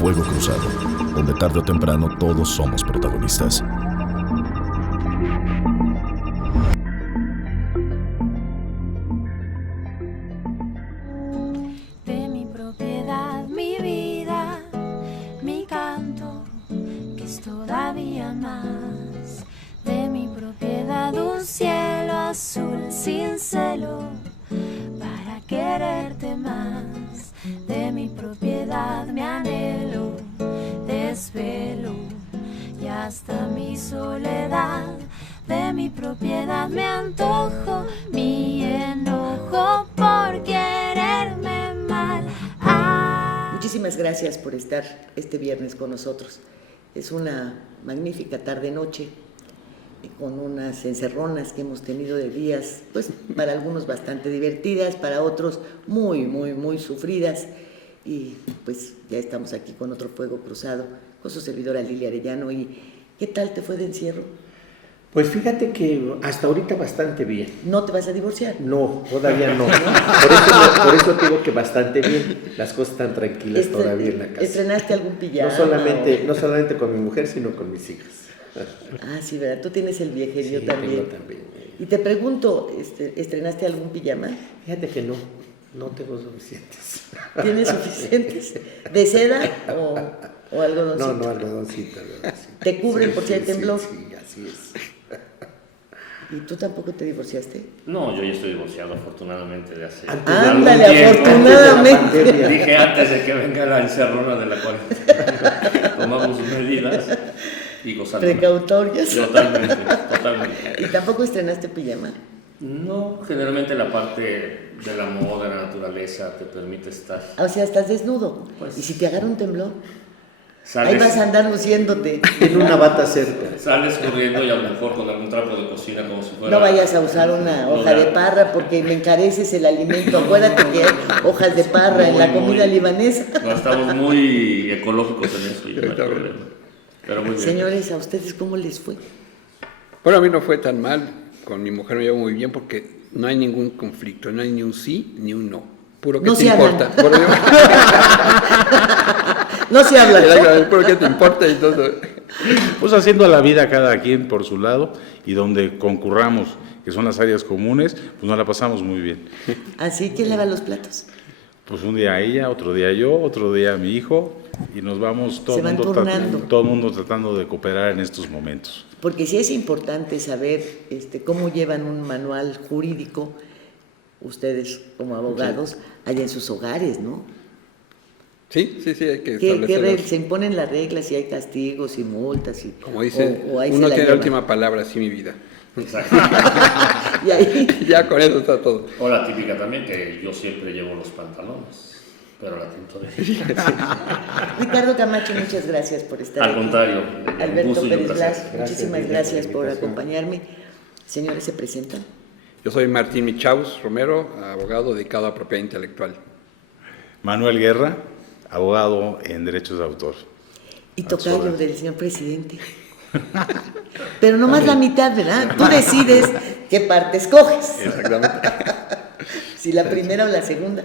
Fuego Cruzado, donde tarde o temprano todos somos protagonistas. De mi propiedad, mi vida, mi canto, que es todavía más. De mi propiedad, un cielo azul sin celo, para quererte más. De mi propiedad, mi anhelo, desvelo, y hasta mi soledad. De mi propiedad, mi antojo, mi enojo por quererme mal. Muchísimas gracias por estar este viernes con nosotros. Es una magnífica tarde-noche, con unas encerronas que hemos tenido de días, pues para algunos bastante divertidas, para otros muy, muy, muy sufridas. Y pues ya estamos aquí con otro Fuego Cruzado, con su servidora Lilia Arellano. ¿Y qué tal te fue de encierro? Pues fíjate que hasta ahorita bastante bien. ¿No te vas a divorciar? No, todavía no. Por eso digo que bastante bien. Las cosas están tranquilas todavía en la casa. ¿Estrenaste algún pijama? No solamente con mi mujer, sino con mis hijas. Ah, sí, ¿verdad? Tú tienes el viejerío también. Tengo también. Y te pregunto, ¿estrenaste algún pijama? Fíjate que no tengo suficientes. ¿Tienes suficientes? ¿De seda o algodoncito? No, algodoncito. ¿Te cubren por si hay temblor? Sí, así es. ¿Y tú tampoco te divorciaste? No, yo ya estoy divorciado afortunadamente de hace Ándale, algún tiempo. afortunadamente. Dije antes de que venga la encerrona de la cuarentena. Tomamos medidas y gozamos. Precautorias. Totalmente. ¿Y tampoco estrenaste pijama? No, generalmente la parte de la moda, de la naturaleza te permite estar. O sea, estás desnudo. Pues, ¿Y si te agarra un temblor? Sales, Ahí vas a andar luciéndote. En una bata cerca. Sales corriendo y a lo mejor con algún trapo de cocina como si fuera... No vayas a usar una hoja de parra porque me encareces el alimento. Acuérdate que hay hojas de parra en la comida libanesa. No, estamos muy ecológicos en eso y no hay problema. Pero muy bien. Señores, ¿a ustedes cómo les fue? Bueno, a mí no fue tan mal. Con mi mujer me llevo muy bien porque no hay ningún conflicto, no hay ni un sí ni un no. Puro que No te se importa. No se habla. Puro que te importa y todo. Pues haciendo la vida cada quien por su lado y donde concurramos, que son las áreas comunes, pues nos la pasamos muy bien. Así que lava los platos. Pues un día ella, otro día yo, otro día mi hijo y nos vamos todo Se van turnando. todo el mundo tratando de cooperar en estos momentos. Porque sí es importante saber cómo llevan un manual jurídico ustedes como abogados allá en sus hogares, ¿no? Sí, hay que ¿Qué establecer. se imponen las reglas y hay castigos y multas? Y, Como dice, o ahí uno se tiene la llevan? última palabra, sí, mi vida. Exacto. Y ahí, Ya con eso está todo. O la típica también, que yo siempre llevo los pantalones, pero la tinto de... Ricardo Camacho, muchas gracias por estar Al aquí. contrario, un Alberto gusto y un Pérez placer. Blas, muchísimas gracias por acompañarme. Señores, ¿se presentan? Yo soy Martín Michaus Romero, abogado dedicado a propiedad intelectual. Manuel Guerra, abogado en derechos de autor. Y tocayo del señor presidente. Pero nomás la mitad, ¿verdad? Tú decides qué parte escoges. Exactamente. Si la primera o la segunda.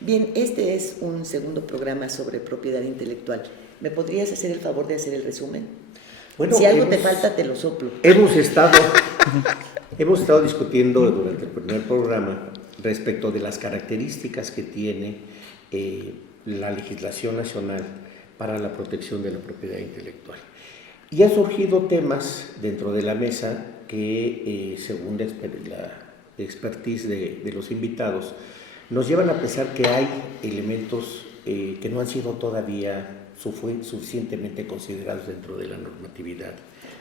Bien, este es un segundo programa sobre propiedad intelectual. ¿Me podrías hacer el favor de hacer el resumen? Bueno, si algo te falta, te lo soplo. Hemos estado discutiendo durante el primer programa respecto de las características que tiene la legislación nacional para la protección de la propiedad intelectual. Y han surgido temas dentro de la mesa que, según la expertise de los invitados, nos llevan a pensar que hay elementos que no han sido todavía suficientemente considerados dentro de la normatividad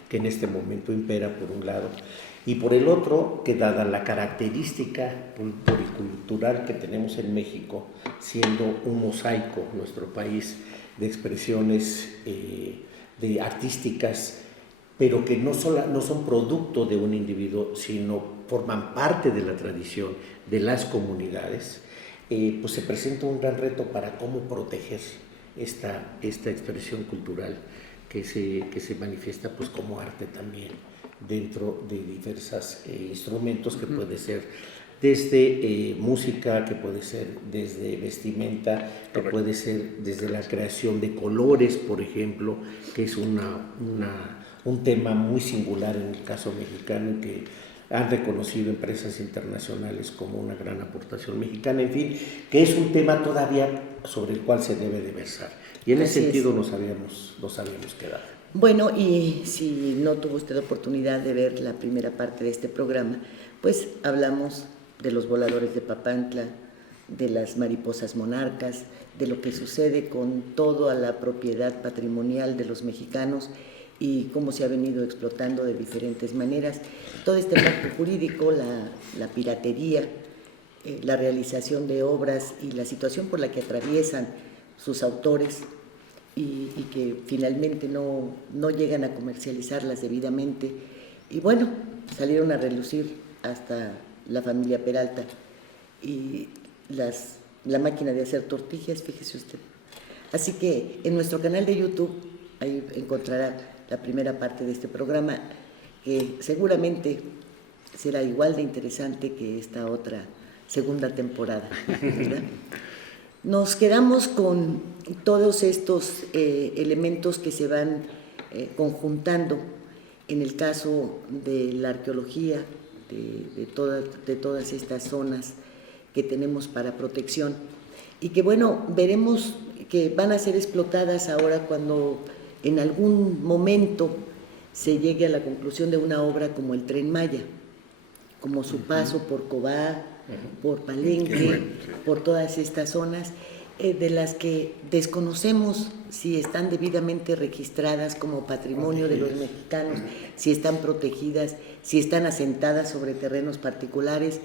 que en este momento impera, por un lado, y por el otro, que dada la característica pluricultural que tenemos en México, siendo un mosaico nuestro país de expresiones de artísticas, pero que no son producto de un individuo, sino forman parte de la tradición de las comunidades, pues se presenta un gran reto para cómo proteger esta expresión cultural que se manifiesta pues como arte también dentro de diversos instrumentos que puede ser desde música, que puede ser desde vestimenta, que puede ser desde la creación de colores, por ejemplo, que es un tema muy singular en el caso mexicano y que han reconocido empresas internacionales como una gran aportación mexicana, en fin, que es un tema todavía sobre el cual se debe de versar. Y en ese sentido nos habíamos quedado. Bueno, y si no tuvo usted oportunidad de ver la primera parte de este programa, pues hablamos de los voladores de Papantla, de las mariposas monarcas, de lo que sucede con toda la propiedad patrimonial de los mexicanos y cómo se ha venido explotando de diferentes maneras. Todo este marco jurídico, la piratería, la realización de obras y la situación por la que atraviesan sus autores y que finalmente no llegan a comercializarlas debidamente. Y bueno, salieron a relucir hasta la familia Peralta y la máquina de hacer tortillas, fíjese usted. Así que en nuestro canal de YouTube ahí encontrará la primera parte de este programa, que seguramente será igual de interesante que esta otra segunda temporada, ¿verdad? Nos quedamos con todos estos elementos que se van conjuntando en el caso de la arqueología, de todas estas zonas que tenemos para protección y que, bueno, veremos que van a ser explotadas ahora cuando en algún momento se llegue a la conclusión de una obra como el Tren Maya, como su paso por Cobá, por Palenque, por todas estas zonas de las que desconocemos si están debidamente registradas como patrimonio de los mexicanos, si están protegidas, si están asentadas sobre terrenos particulares.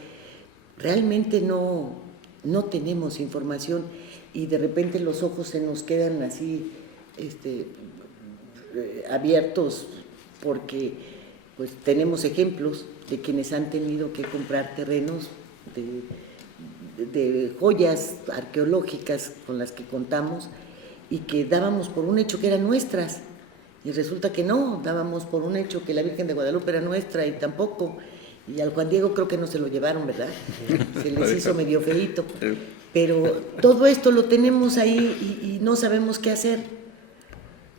Realmente no tenemos información y de repente los ojos se nos quedan así abiertos porque pues tenemos ejemplos de quienes han tenido que comprar terrenos de joyas arqueológicas con las que contamos y que dábamos por un hecho que eran nuestras y resulta que no, dábamos por un hecho que la Virgen de Guadalupe era nuestra y tampoco, y al Juan Diego creo que no se lo llevaron, ¿verdad? Se les hizo medio feíto, pero todo esto lo tenemos ahí y no sabemos qué hacer.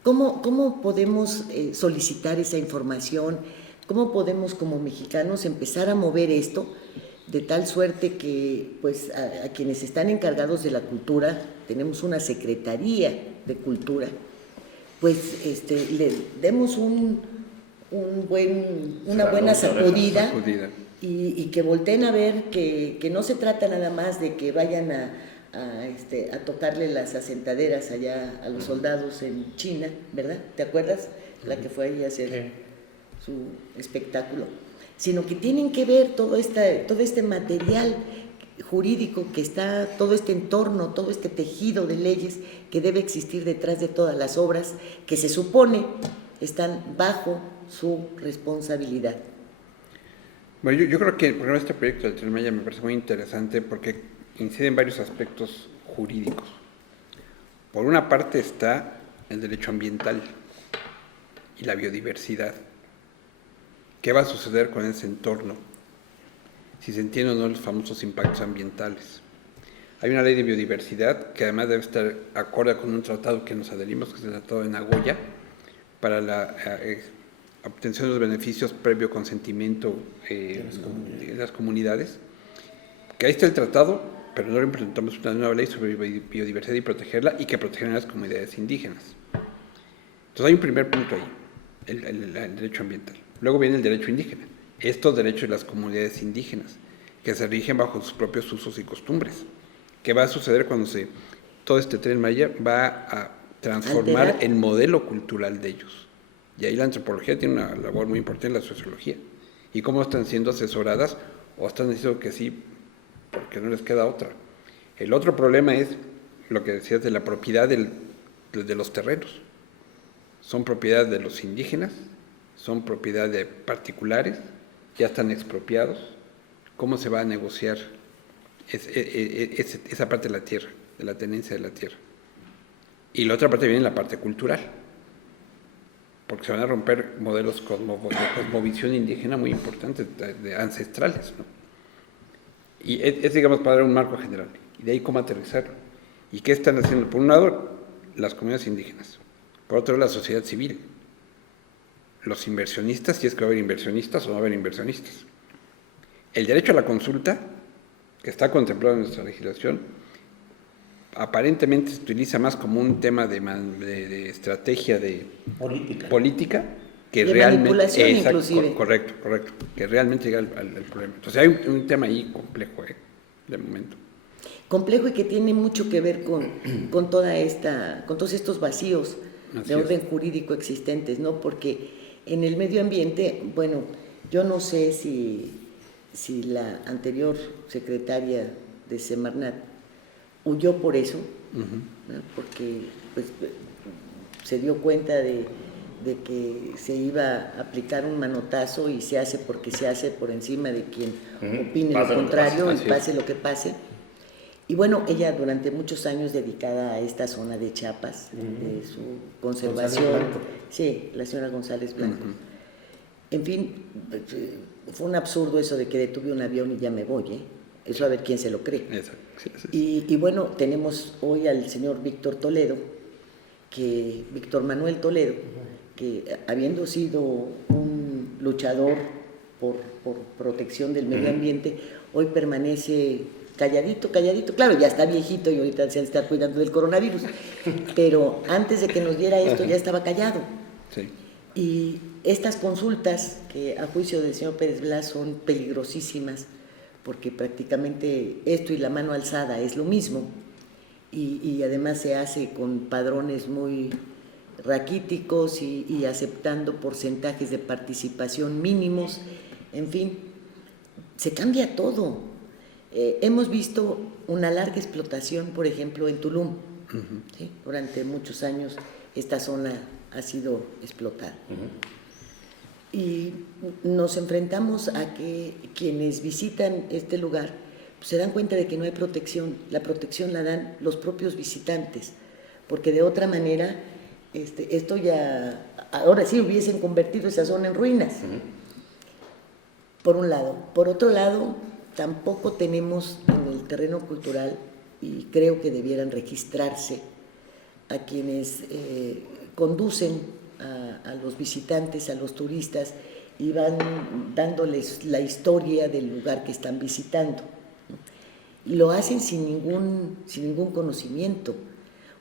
¿Cómo podemos solicitar esa información? ¿Cómo podemos como mexicanos empezar a mover esto de tal suerte que pues a quienes están encargados de la cultura, tenemos una Secretaría de Cultura, pues le demos una buena sacudida y que volteen a ver que no se trata nada más de que vayan a tocarle las asentaderas allá a los soldados en China, ¿verdad? ¿Te acuerdas? La que fue ahí a hacer su espectáculo, sino que tienen que ver todo este material jurídico que está, todo este entorno, todo este tejido de leyes que debe existir detrás de todas las obras que se supone están bajo su responsabilidad. Bueno, yo creo que este proyecto del Tren Maya me parece muy interesante porque incide en varios aspectos jurídicos. Por una parte está el derecho ambiental y la biodiversidad. ¿Qué va a suceder con ese entorno? Si se entienden o no los famosos impactos ambientales. Hay una ley de biodiversidad que además debe estar acorde con un tratado que nos adherimos, que es el Tratado de Nagoya, para la obtención de los beneficios previo consentimiento de las comunidades. Que ahí está el tratado, pero no implementamos una nueva ley sobre biodiversidad y protegerla y que protejan a las comunidades indígenas. Entonces hay un primer punto ahí, el derecho ambiental. Luego viene el derecho indígena. Estos derechos de las comunidades indígenas, que se rigen bajo sus propios usos y costumbres. ¿Qué va a suceder cuando todo este Tren Maya va a transformar el modelo cultural de ellos? Y ahí la antropología tiene una labor muy importante en la sociología. Y cómo están siendo asesoradas o están diciendo que sí porque no les queda otra. El otro problema es lo que decías de la propiedad de los terrenos. Son propiedad de los indígenas, son propiedad de particulares, ya están expropiados. ¿Cómo se va a negociar esa parte de la tierra, de la tenencia de la tierra? Y la otra parte viene la parte cultural, porque se van a romper modelos de cosmovisión indígena muy importantes, ancestrales, ¿no? Y es, digamos, para dar un marco general. Y de ahí cómo aterrizarlo. ¿Y qué están haciendo? Por un lado, las comunidades indígenas. Por otro lado, la sociedad civil. Los inversionistas, si es que va a haber inversionistas o no va a haber inversionistas. El derecho a la consulta, que está contemplado en nuestra legislación, aparentemente se utiliza más como un tema de estrategia de política que de realmente... manipulación, inclusive. Correcto, que realmente llega al problema. Entonces hay un tema ahí complejo, de momento. Complejo y que tiene mucho que ver con todos estos vacíos Así de orden es. jurídico existentes, ¿no? Porque en el medio ambiente, bueno, yo no sé si la anterior secretaria de Semarnat huyó por eso, ¿no? Porque pues, se dio cuenta de que se iba a aplicar un manotazo y se hace porque se hace por encima de quien opine lo contrario y pase lo que pase. Y bueno, ella durante muchos años dedicada a esta zona de Chiapas, de su conservación, sí, la señora González Blanco. En fin, fue un absurdo eso de que detuve un avión y ya me voy, ¿eh? Eso a ver quién se lo cree. Exacto. Y bueno, tenemos hoy al señor Víctor Manuel Toledo, que habiendo sido un luchador por protección del medio ambiente, hoy permanece calladito, claro, ya está viejito y ahorita se está cuidando del coronavirus, pero antes de que nos diera esto ya estaba callado. Sí. Y estas consultas, que a juicio del señor Pérez Blas son peligrosísimas, porque prácticamente esto y la mano alzada es lo mismo, y además se hace con padrones muy raquíticos y aceptando porcentajes de participación mínimos, en fin, se cambia todo. Hemos visto una larga explotación, por ejemplo, en Tulum. ¿Sí? Durante muchos años esta zona ha sido explotada. Y nos enfrentamos a que quienes visitan este lugar pues, se dan cuenta de que no hay protección. La protección la dan los propios visitantes, porque de otra manera esto ya, ahora sí hubiesen convertido esa zona en ruinas. Por un lado. Por otro lado, tampoco tenemos en el terreno cultural, y creo que debieran registrarse a quienes conducen a los visitantes, a los turistas, y van dándoles la historia del lugar que están visitando, ¿no? Y lo hacen sin ningún conocimiento,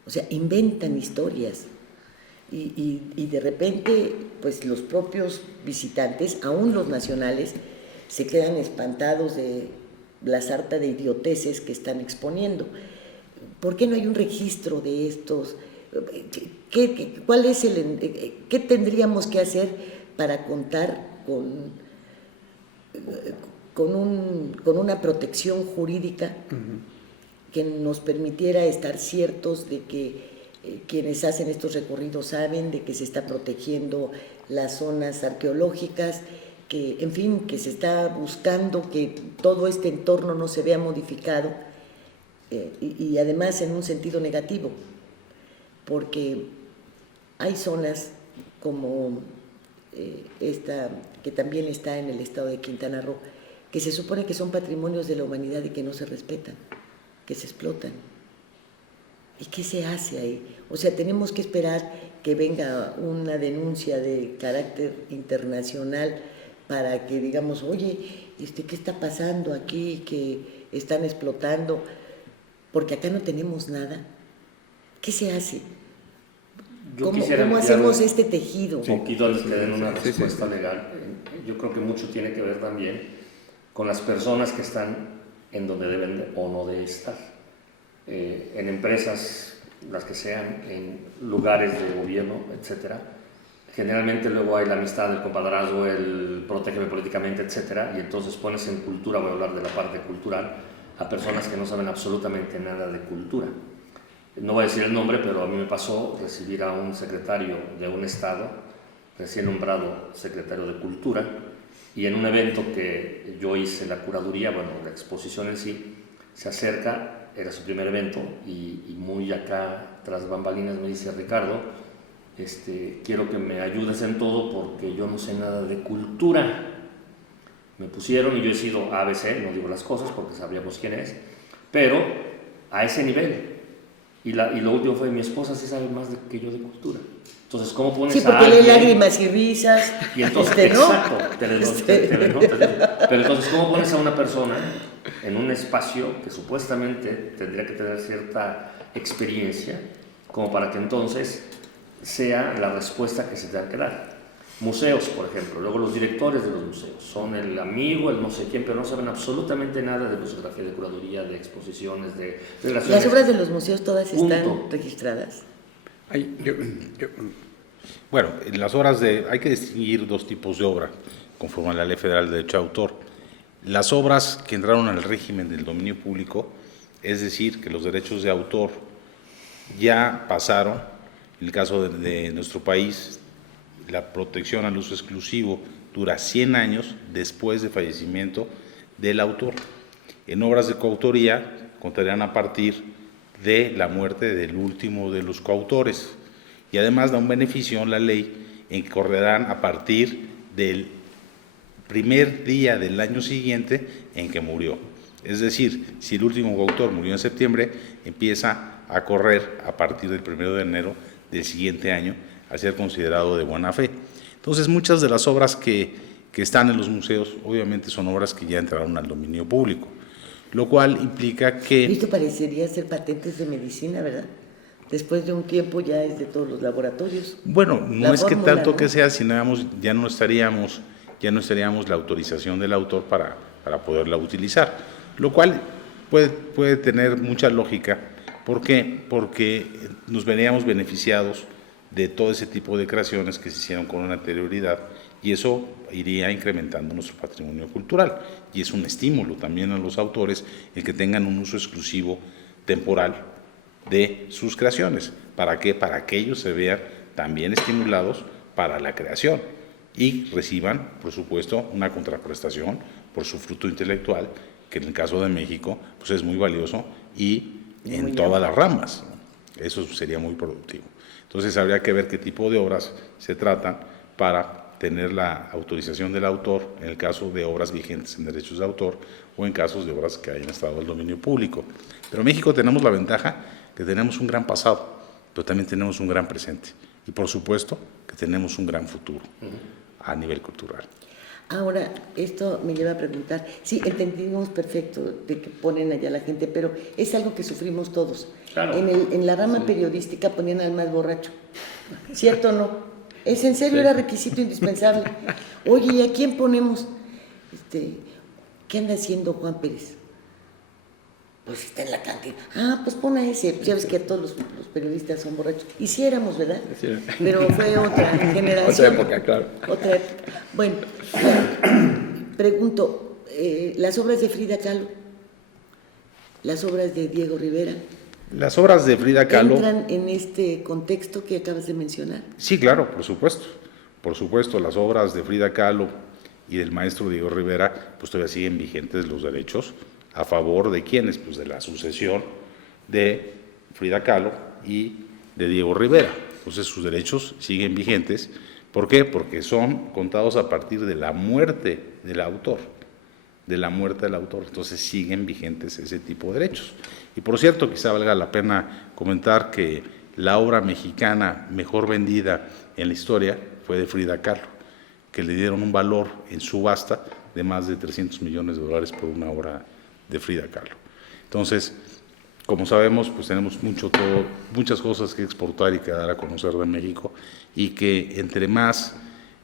o sea, inventan historias. Y de repente, pues los propios visitantes, aún los nacionales, se quedan espantados de la sarta de idioteces que están exponiendo. ¿Por qué no hay un registro de estos? ¿Qué tendríamos que hacer para contar con una protección jurídica que nos permitiera estar ciertos de que quienes hacen estos recorridos saben de que se está protegiendo las zonas arqueológicas, que en fin, que se está buscando que todo este entorno no se vea modificado y además en un sentido negativo, porque hay zonas como esta que también está en el estado de Quintana Roo, que se supone que son patrimonios de la humanidad y que no se respetan, que se explotan. ¿Y qué se hace ahí? O sea, tenemos que esperar que venga una denuncia de carácter internacional para que digamos, oye, ¿qué está pasando aquí? Que están explotando, porque acá no tenemos nada. ¿Qué se hace? ¿Cómo hacemos este tejido? Un poquito antes que den una respuesta legal. Yo creo que mucho tiene que ver también con las personas que están en donde deben o no de estar. En empresas, las que sean, en lugares de gobierno, etcétera. Generalmente luego hay la amistad, el compadrazgo, el protégeme políticamente, etcétera, y entonces pones en cultura, voy a hablar de la parte cultural, a personas que no saben absolutamente nada de cultura. No voy a decir el nombre, pero a mí me pasó recibir a un secretario de un estado, recién nombrado secretario de Cultura, y en un evento que yo hice la curaduría, bueno, la exposición en sí, se acerca, era su primer evento, y muy acá, tras bambalinas, me dice: Ricardo, quiero que me ayudes en todo porque yo no sé nada de cultura. Me pusieron y yo he sido ABC, no digo las cosas porque sabríamos quién es, pero a ese nivel. Y lo último fue, mi esposa sí sabe más que yo de cultura. Entonces, ¿cómo pones sí, a porque alguien? lee lágrimas y risas. Y entonces, ¿no? exacto, pero entonces, ¿cómo pones a una persona en un espacio que supuestamente tendría que tener cierta experiencia como para que entonces sea la respuesta que se tenga que dar? Museos, por ejemplo, luego los directores de los museos son el amigo, el no sé quién, pero no saben absolutamente nada de museografía, de curaduría, de exposiciones, de relaciones. Las obras de los museos todas Punto. están registradas. Bueno, en las obras hay que distinguir dos tipos de obra, conforme a la Ley Federal de Derecho de Autor. Las obras que entraron al régimen del dominio público, es decir, que los derechos de autor ya pasaron, en el caso de nuestro país, la protección al uso exclusivo dura 100 años después de fallecimiento del autor. En obras de coautoría contarían a partir de la muerte del último de los coautores, y además da un beneficio en la ley en que correrán a partir del primer día del año siguiente en que murió. Es decir, si el último coautor murió en septiembre, empieza a correr a partir del 1 de enero del siguiente año a ser considerado de buena fe. Entonces, muchas de las obras que están en los museos, obviamente son obras que ya entraron al dominio público, lo cual implica que... Esto parecería ser patentes de medicina, ¿verdad? Después de un tiempo ya es de todos los laboratorios. Bueno, no La es que fórmula, tanto ¿no? que sea, sino ya no estaríamos la autorización del autor para poderla utilizar, lo cual puede tener mucha lógica. ¿Por qué? Porque nos veríamos beneficiados de todo ese tipo de creaciones que se hicieron con una anterioridad, y eso iría incrementando nuestro patrimonio cultural, y es un estímulo también a los autores el que tengan un uso exclusivo temporal de sus creaciones. ¿Para qué? Para que ellos se vean también estimulados para la creación y reciban, por supuesto, una contraprestación por su fruto intelectual, que en el caso de México pues es muy valioso y en todas las ramas. Eso sería muy productivo. Entonces habría que ver qué tipo de obras se tratan para tener la autorización del autor en el caso de obras vigentes en derechos de autor o en casos de obras que hayan estado al dominio público. Pero en México tenemos la ventaja que tenemos un gran pasado, pero también tenemos un gran presente y por supuesto que tenemos un gran futuro a nivel cultural. Ahora, esto me lleva a preguntar, sí, entendimos perfecto de que ponen allá la gente, pero es algo que sufrimos todos. Claro. En la rama periodística ponían al más borracho, ¿cierto o no? Es en serio, era requisito indispensable. Oye, ¿y a quién ponemos? ¿Qué anda haciendo Juan Pérez? Pues está en la cantina. Ah, pues pon a ese. Ya ves que todos los periodistas son borrachos. Hiciéramos, ¿verdad? Sí. Pero fue otra generación. Otra época, claro. Otra época. Bueno, pregunto, las obras de Frida Kahlo, las obras de Diego Rivera, Las obras de Frida Kahlo... ¿entran en este contexto que acabas de mencionar? Sí, claro, por supuesto. Por supuesto, las obras de Frida Kahlo y del maestro Diego Rivera, pues todavía siguen vigentes los derechos. ¿A favor de quiénes? Pues de la sucesión de Frida Kahlo y de Diego Rivera. Entonces sus derechos siguen vigentes. ¿Por qué? Porque son contados a partir de la muerte del autor. De la muerte del autor. Entonces siguen vigentes ese tipo de derechos. Y por cierto, quizá valga la pena comentar que la obra mexicana mejor vendida en la historia fue de Frida Kahlo, que le dieron un valor en subasta de más de $300 millones por una obra de Frida Kahlo. Entonces, como sabemos, pues tenemos muchas cosas que exportar y que dar a conocer de México, y que entre más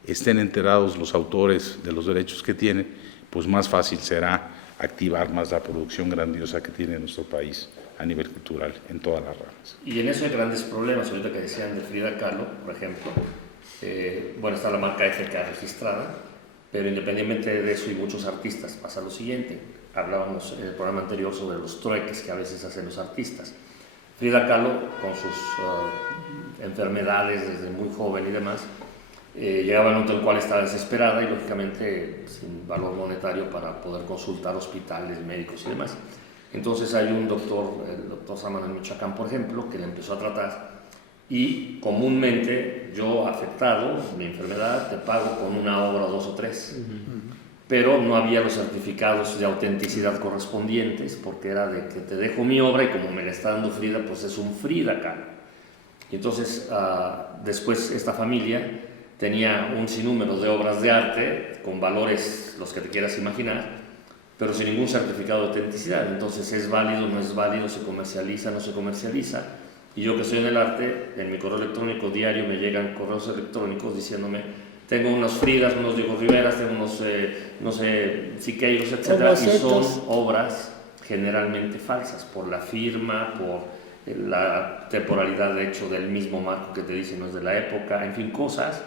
estén enterados los autores de los derechos que tienen, pues más fácil será activar más la producción grandiosa que tiene nuestro país a nivel cultural en todas las ramas. Y en eso hay grandes problemas. Ahorita que decían de Frida Kahlo, por ejemplo, bueno, está la marca FK registrada, pero independientemente de eso y muchos artistas, pasa lo siguiente. Hablábamos en el programa anterior sobre los trueques que a veces hacen los artistas. Frida Kahlo, con sus enfermedades desde muy joven y demás, llegaba a un momento en el cual estaba desesperada y lógicamente sin valor monetario para poder consultar hospitales, médicos y demás. Entonces hay un doctor, el doctor Saman en Michoacán, por ejemplo, que le empezó a tratar, y comúnmente yo, afectado, mi enfermedad, te pago con una obra o dos o tres. pero no había los certificados de autenticidad correspondientes, porque era de que te dejo mi obra y como me la está dando Frida, pues es un Frida acá. Y entonces, después esta familia tenía un sinnúmero de obras de arte con valores, los que te quieras imaginar, pero sin ningún certificado de autenticidad. Entonces, ¿es válido, no es válido? ¿Se comercializa, no se comercializa? Y yo que estoy en el arte, en mi correo electrónico diario me llegan correos electrónicos diciéndome: tengo unos Fridas, unos Diego Riveras, tengo unos, no sé, Siqueiros, etc. Y son obras generalmente falsas, por la firma, por la temporalidad de hecho del mismo marco que te dice no es de la época, en fin, cosas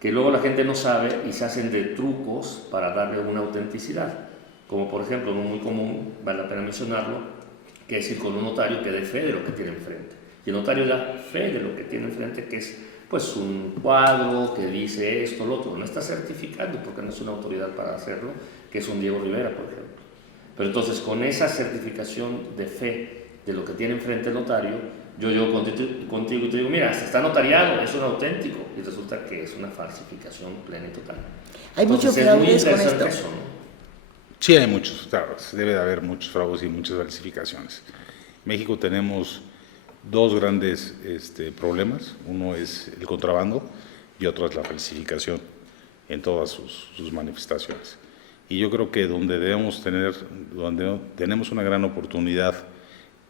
que luego la gente no sabe y se hacen de trucos para darle una autenticidad. Como por ejemplo, uno muy común, vale la pena mencionarlo, que es ir con un notario que dé fe de lo que tiene enfrente. Y el notario da fe de lo que tiene enfrente, que es pues un cuadro que dice esto, lo otro. No está certificando porque no es una autoridad para hacerlo, que es un Diego Rivera, por ejemplo. Pero entonces, con esa certificación de fe de lo que tiene enfrente el notario, yo llego contigo y te digo: mira, está notariado, es un auténtico, y resulta que es una falsificación plena y total. Hay muchos fraudes con esto. Eso, ¿no? Sí, hay muchos fraudes, debe de haber muchos fraudes y muchas falsificaciones. En México tenemos dos grandes problemas: uno es el contrabando y otro es la falsificación en todas sus manifestaciones. Y yo creo que donde tenemos una gran oportunidad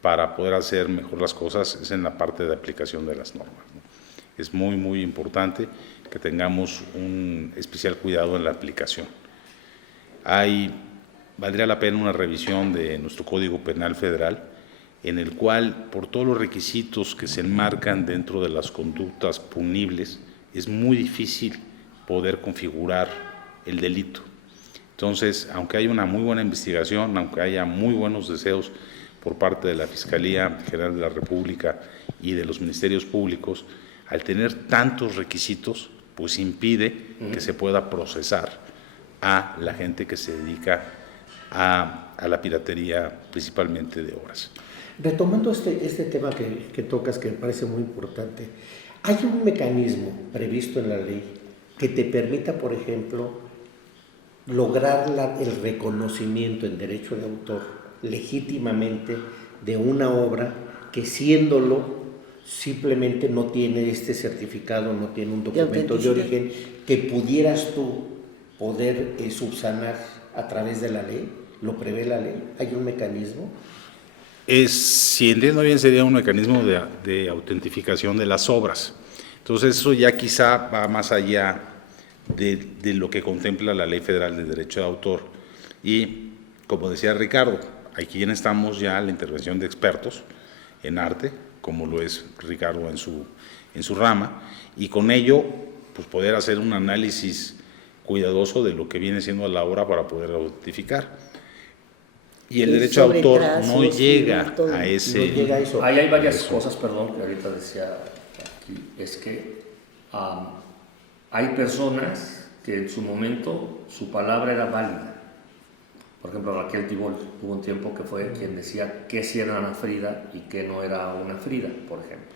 para poder hacer mejor las cosas es en la parte de aplicación de las normas, ¿no? Es muy, muy importante que tengamos un especial cuidado en la aplicación. Valdría la pena una revisión de nuestro Código Penal Federal, en el cual, por todos los requisitos que se enmarcan dentro de las conductas punibles, es muy difícil poder configurar el delito. Entonces, aunque haya una muy buena investigación, aunque haya muy buenos deseos por parte de la Fiscalía General de la República y de los ministerios públicos, al tener tantos requisitos, pues impide que se pueda procesar a la gente que se dedica a la piratería, principalmente de obras. Retomando este tema que tocas, que me parece muy importante, ¿hay un mecanismo previsto en la ley que te permita, por ejemplo, lograr el reconocimiento en derecho de autor legítimamente de una obra que, siéndolo, simplemente no tiene este certificado, no tiene un documento de origen, que pudieras tú poder subsanar a través de la ley? ¿Lo prevé la ley? ¿Hay un mecanismo? Si entiendo bien, sería un mecanismo de autentificación de las obras. Entonces, eso ya quizá va más allá de lo que contempla la Ley Federal de Derecho de Autor. Y, como decía Ricardo, aquí estamos ya a la intervención de expertos en arte, como lo es Ricardo en su rama, y con ello pues poder hacer un análisis cuidadoso de lo que viene siendo la obra para poder autentificar. Y el derecho de autor no llega a ese... No llega a eso. Ahí hay varias cosas, perdón, que ahorita decía aquí, es que hay personas que en su momento su palabra era válida. Por ejemplo, Raquel Tibol hubo un tiempo que fue quien decía qué sí era una Frida y qué no era una Frida, por ejemplo.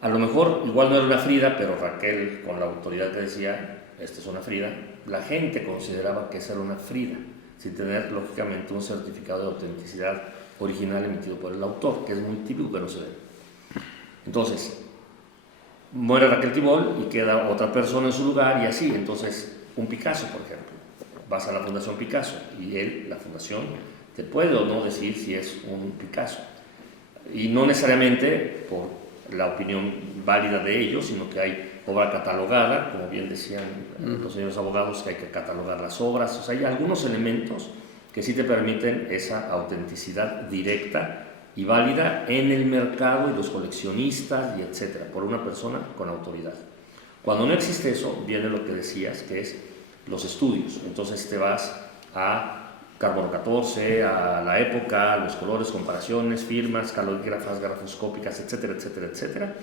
A lo mejor igual no era una Frida, pero Raquel, con la autoridad que decía esta es una Frida, la gente consideraba que esa era una Frida, sin tener lógicamente un certificado de autenticidad original emitido por el autor, que es muy típico que no se ve. Entonces, muere Raquel Tibol y queda otra persona en su lugar y así. Entonces, un Picasso, por ejemplo, vas a la Fundación Picasso y la fundación te puede o no decir si es un Picasso. Y no necesariamente por la opinión válida de ellos, sino que hay obra catalogada, como bien decían los señores abogados, que hay que catalogar las obras. O sea, hay algunos elementos que sí te permiten esa autenticidad directa y válida en el mercado y los coleccionistas y etcétera, por una persona con autoridad. Cuando no existe eso, viene lo que decías, que es los estudios. Entonces te vas a carbono 14, a la época, a los colores, comparaciones, firmas, calígrafas, grafoscópicas, etcétera, etcétera, etcétera.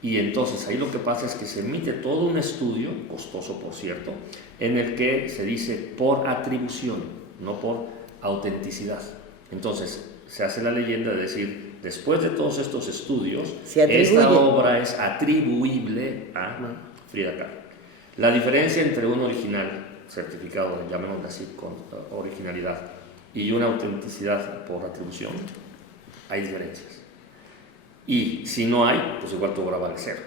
Y entonces ahí lo que pasa es que se emite todo un estudio, costoso por cierto, en el que se dice por atribución, no por autenticidad. Entonces se hace la leyenda de decir, después de todos estos estudios, esta obra es atribuible a Frida Kahlo. La diferencia entre un original certificado, llamémoslo así, con originalidad, y una autenticidad por atribución, hay diferencias. Y si no hay, pues igual tu obra vale cero.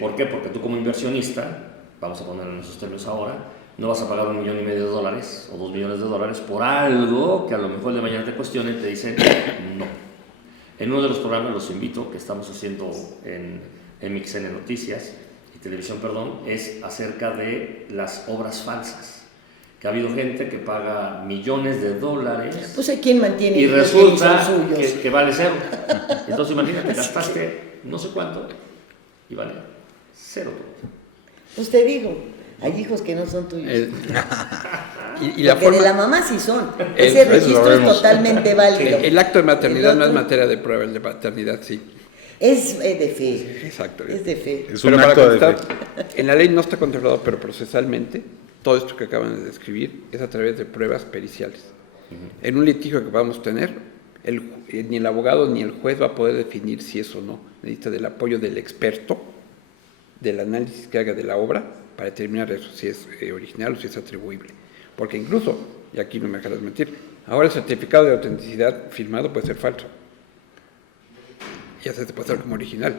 ¿Por qué? Porque tú como inversionista, vamos a poner en esos términos ahora, no vas a pagar $1,5 millones o $2 millones por algo que a lo mejor de mañana te cuestionen y te dicen no. En uno de los programas, los invito, que estamos haciendo en Mixen Noticias y Televisión, es acerca de las obras falsas. Que ha habido gente que paga $millones. Pues hay quien mantiene y hijos resulta que son suyos. que vale cero. Entonces imagínate, gastaste no sé cuánto y vale cero. Pues te digo, hay hijos que no son tuyos. Y la Porque forma, de la mamá sí son. Ese registro es totalmente válido. el acto de maternidad no es otro materia de prueba, el de paternidad sí. Es de fe. Exacto. Es de fe. Es Pero un para acto de fe. constar, en la ley no está contemplado, pero procesalmente, todo esto que acaban de describir es a través de pruebas periciales. En un litigio que vamos a tener, ni el abogado ni el juez va a poder definir si es o no. Necesita del apoyo del experto, del análisis que haga de la obra, para determinar eso, si es original o si es atribuible. Porque incluso, y aquí no me dejarás mentir, ahora el certificado de autenticidad firmado puede ser falso. Y ya se puede hacer como original.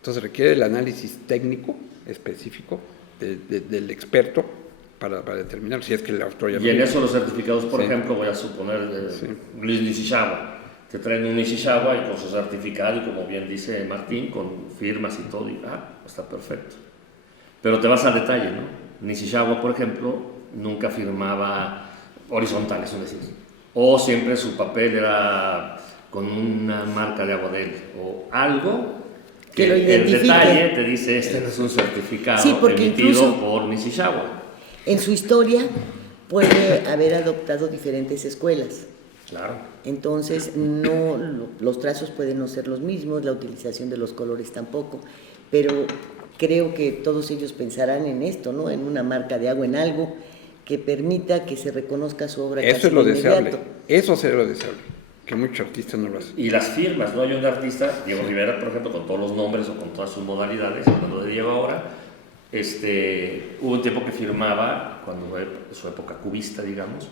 Entonces requiere el análisis técnico específico del experto para determinar si es que el autor ya Y en eso los certificados, por Sí. ejemplo, voy a suponer Luis Nishizawa. Te traen un Nishizawa y con su certificado, y como bien dice Martín, con firmas y todo, y está perfecto. Pero te vas al detalle, ¿no? Nishizawa, por ejemplo, nunca firmaba horizontales, es decir, o siempre su papel era con una marca de agua de él, o algo Que lo el identifique. detalle te dice, este es un certificado Sí, porque emitido incluso- por Nishizawa. En su historia puede haber adoptado diferentes escuelas. Claro. Entonces, los trazos pueden no ser los mismos, la utilización de los colores tampoco, pero creo que todos ellos pensarán en esto, ¿no? En una marca de agua, en algo que permita que se reconozca su obra. Eso casi es lo de deseable. inmediato. Eso sería lo deseable. Que muchos artistas no lo hacen. Y las firmas, ¿no? Hay un artista, Diego Rivera, por ejemplo, con todos los nombres o con todas sus modalidades, hablando de Diego ahora, hubo un tiempo que firmaba, cuando fue su época cubista, digamos.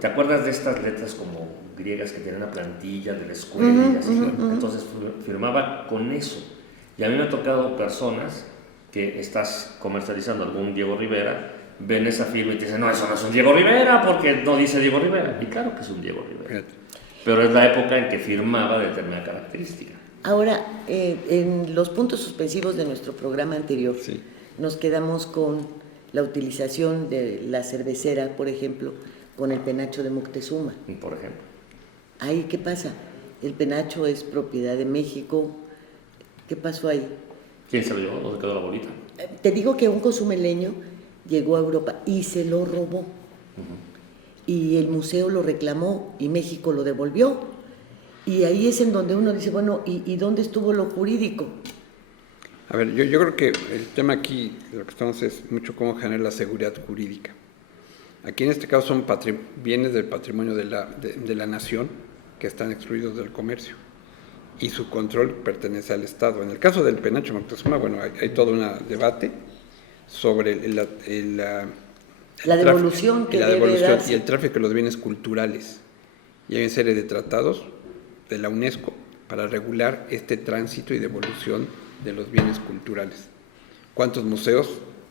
¿Te acuerdas de estas letras como griegas que tienen la plantilla de la escuela y así? Entonces firmaba con eso. Y a mí me ha tocado personas que estás comercializando algún Diego Rivera, ven esa firma y te dicen, no, eso no es un Diego Rivera porque no dice Diego Rivera. Y claro que es un Diego Rivera. Fíjate. Pero es la época en que firmaba determinada característica. Ahora, en los puntos suspensivos de nuestro programa anterior, Sí. nos quedamos con la utilización de la cervecera, por ejemplo, con el penacho de Moctezuma. Por ejemplo. Ahí, ¿qué pasa? El penacho es propiedad de México. ¿Qué pasó ahí? ¿Quién se lo llevó? ¿Dónde quedó la bolita? Te digo que un cozumeleño llegó a Europa y se lo robó. Y el museo lo reclamó y México lo devolvió. Y ahí es en donde uno dice, bueno, ¿y dónde estuvo lo jurídico? A ver, yo creo que el tema aquí, lo que estamos es mucho cómo generar la seguridad jurídica. Aquí en este caso son bienes del patrimonio de la nación que están excluidos del comercio y su control pertenece al Estado. En el caso del penacho Moctezuma, bueno, hay todo un debate sobre La devolución que debe darse. y el tráfico de los bienes culturales. Y hay una serie de tratados de la UNESCO para regular este tránsito y devolución de los bienes culturales. ¿Cuántos museos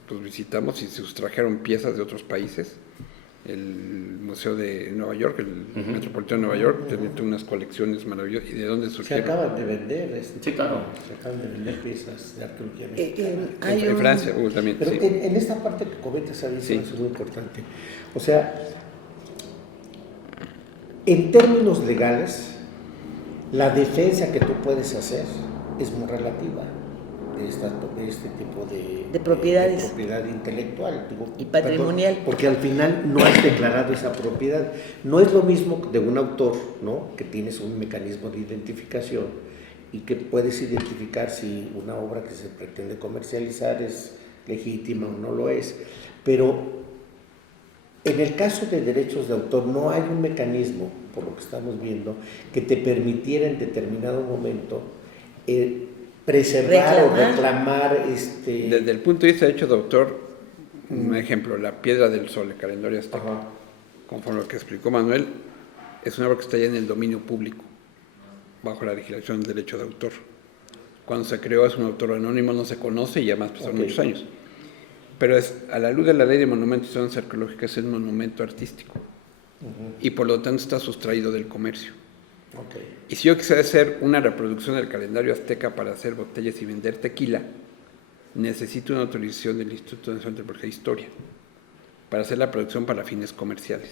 pues visitamos y se sustrajeron piezas de otros países? El Museo de Nueva York, el Metropolitano de Nueva York, tiene unas colecciones maravillosas. ¿Y de dónde Se surgieron? acaban de vender, Sí, claro. se acaban de vender piezas de arqueología mexicana. Hay En un- Francia, también, Pero sí. en esta parte que comentas ahí Sí. es muy importante. O sea, en términos legales, la defensa que tú puedes hacer es muy relativa de este tipo De propiedades. de propiedad intelectual. Digo, Y patrimonial. perdón, porque al final no has declarado esa propiedad. No es lo mismo de un autor, ¿no? Que tienes un mecanismo de identificación y que puedes identificar si una obra que se pretende comercializar es legítima o no lo es. Pero en el caso de derechos de autor no hay un mecanismo, por lo que estamos viendo, que te permitiera en determinado momento preservar o reclamar Desde el punto de vista de derecho de autor, Un ejemplo, la Piedra del Sol, el calendario azteca, Ajá. conforme lo que explicó Manuel, es una obra que está ya en el dominio público, bajo la legislación del derecho de autor. Cuando se creó es un autor anónimo, no se conoce y además pasaron muchos años. Pero es, a la luz de la ley de monumentos y zonas arqueológicas, es un monumento artístico. Y por lo tanto está sustraído del comercio. Okay. Y si yo quisiera hacer una reproducción del calendario azteca para hacer botellas y vender tequila, necesito una autorización del Instituto Nacional de Antropología e Historia para hacer la producción para fines comerciales.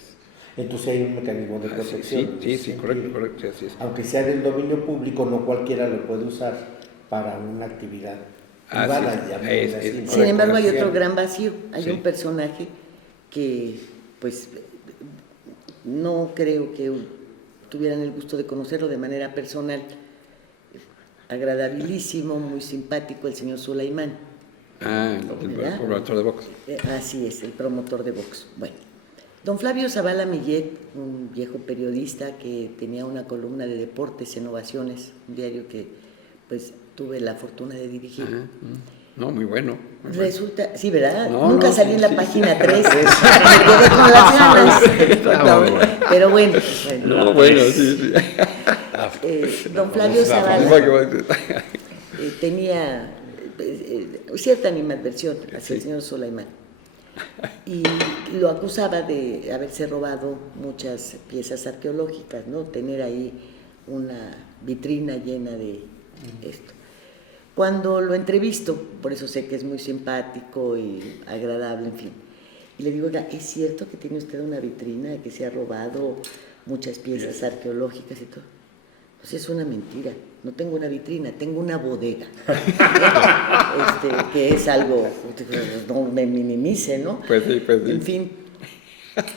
Entonces hay un mecanismo de protección. Sí, correcto, sí, así es. Aunque sea del dominio público, no cualquiera lo puede usar para una actividad privada. Sin embargo, hay otro comercial. gran vacío. Hay Sí. un personaje que, pues, no creo que tuvieran el gusto de conocerlo de manera personal. Agradabilísimo, muy simpático, el señor Sulaimán. El ¿Verdad? promotor de box. Así es, el promotor de Vox. Bueno, don Flavio Zavala Millet, un viejo periodista que tenía una columna de deportes en Ovaciones, un diario que pues tuve la fortuna de dirigir. Ajá. No, muy bueno. Resulta, sí, ¿verdad? No, Nunca no, salí sí, en la sí. página 3, me quedé con las ganas. Pero bueno, No, bueno, sí. don Flavio Zavala tenía cierta animadversión hacia el señor Sulaimán y lo acusaba de haberse robado muchas piezas arqueológicas, ¿no? Tener ahí una vitrina llena de esto. Cuando lo entrevisto, por eso sé que es muy simpático y agradable, en fin, y le digo, oiga, ¿es cierto que tiene usted una vitrina, que se ha robado muchas piezas arqueológicas y todo? Pues es una mentira, no tengo una vitrina, tengo una bodega, que es algo, no me minimice, ¿no? Pues sí. En fin,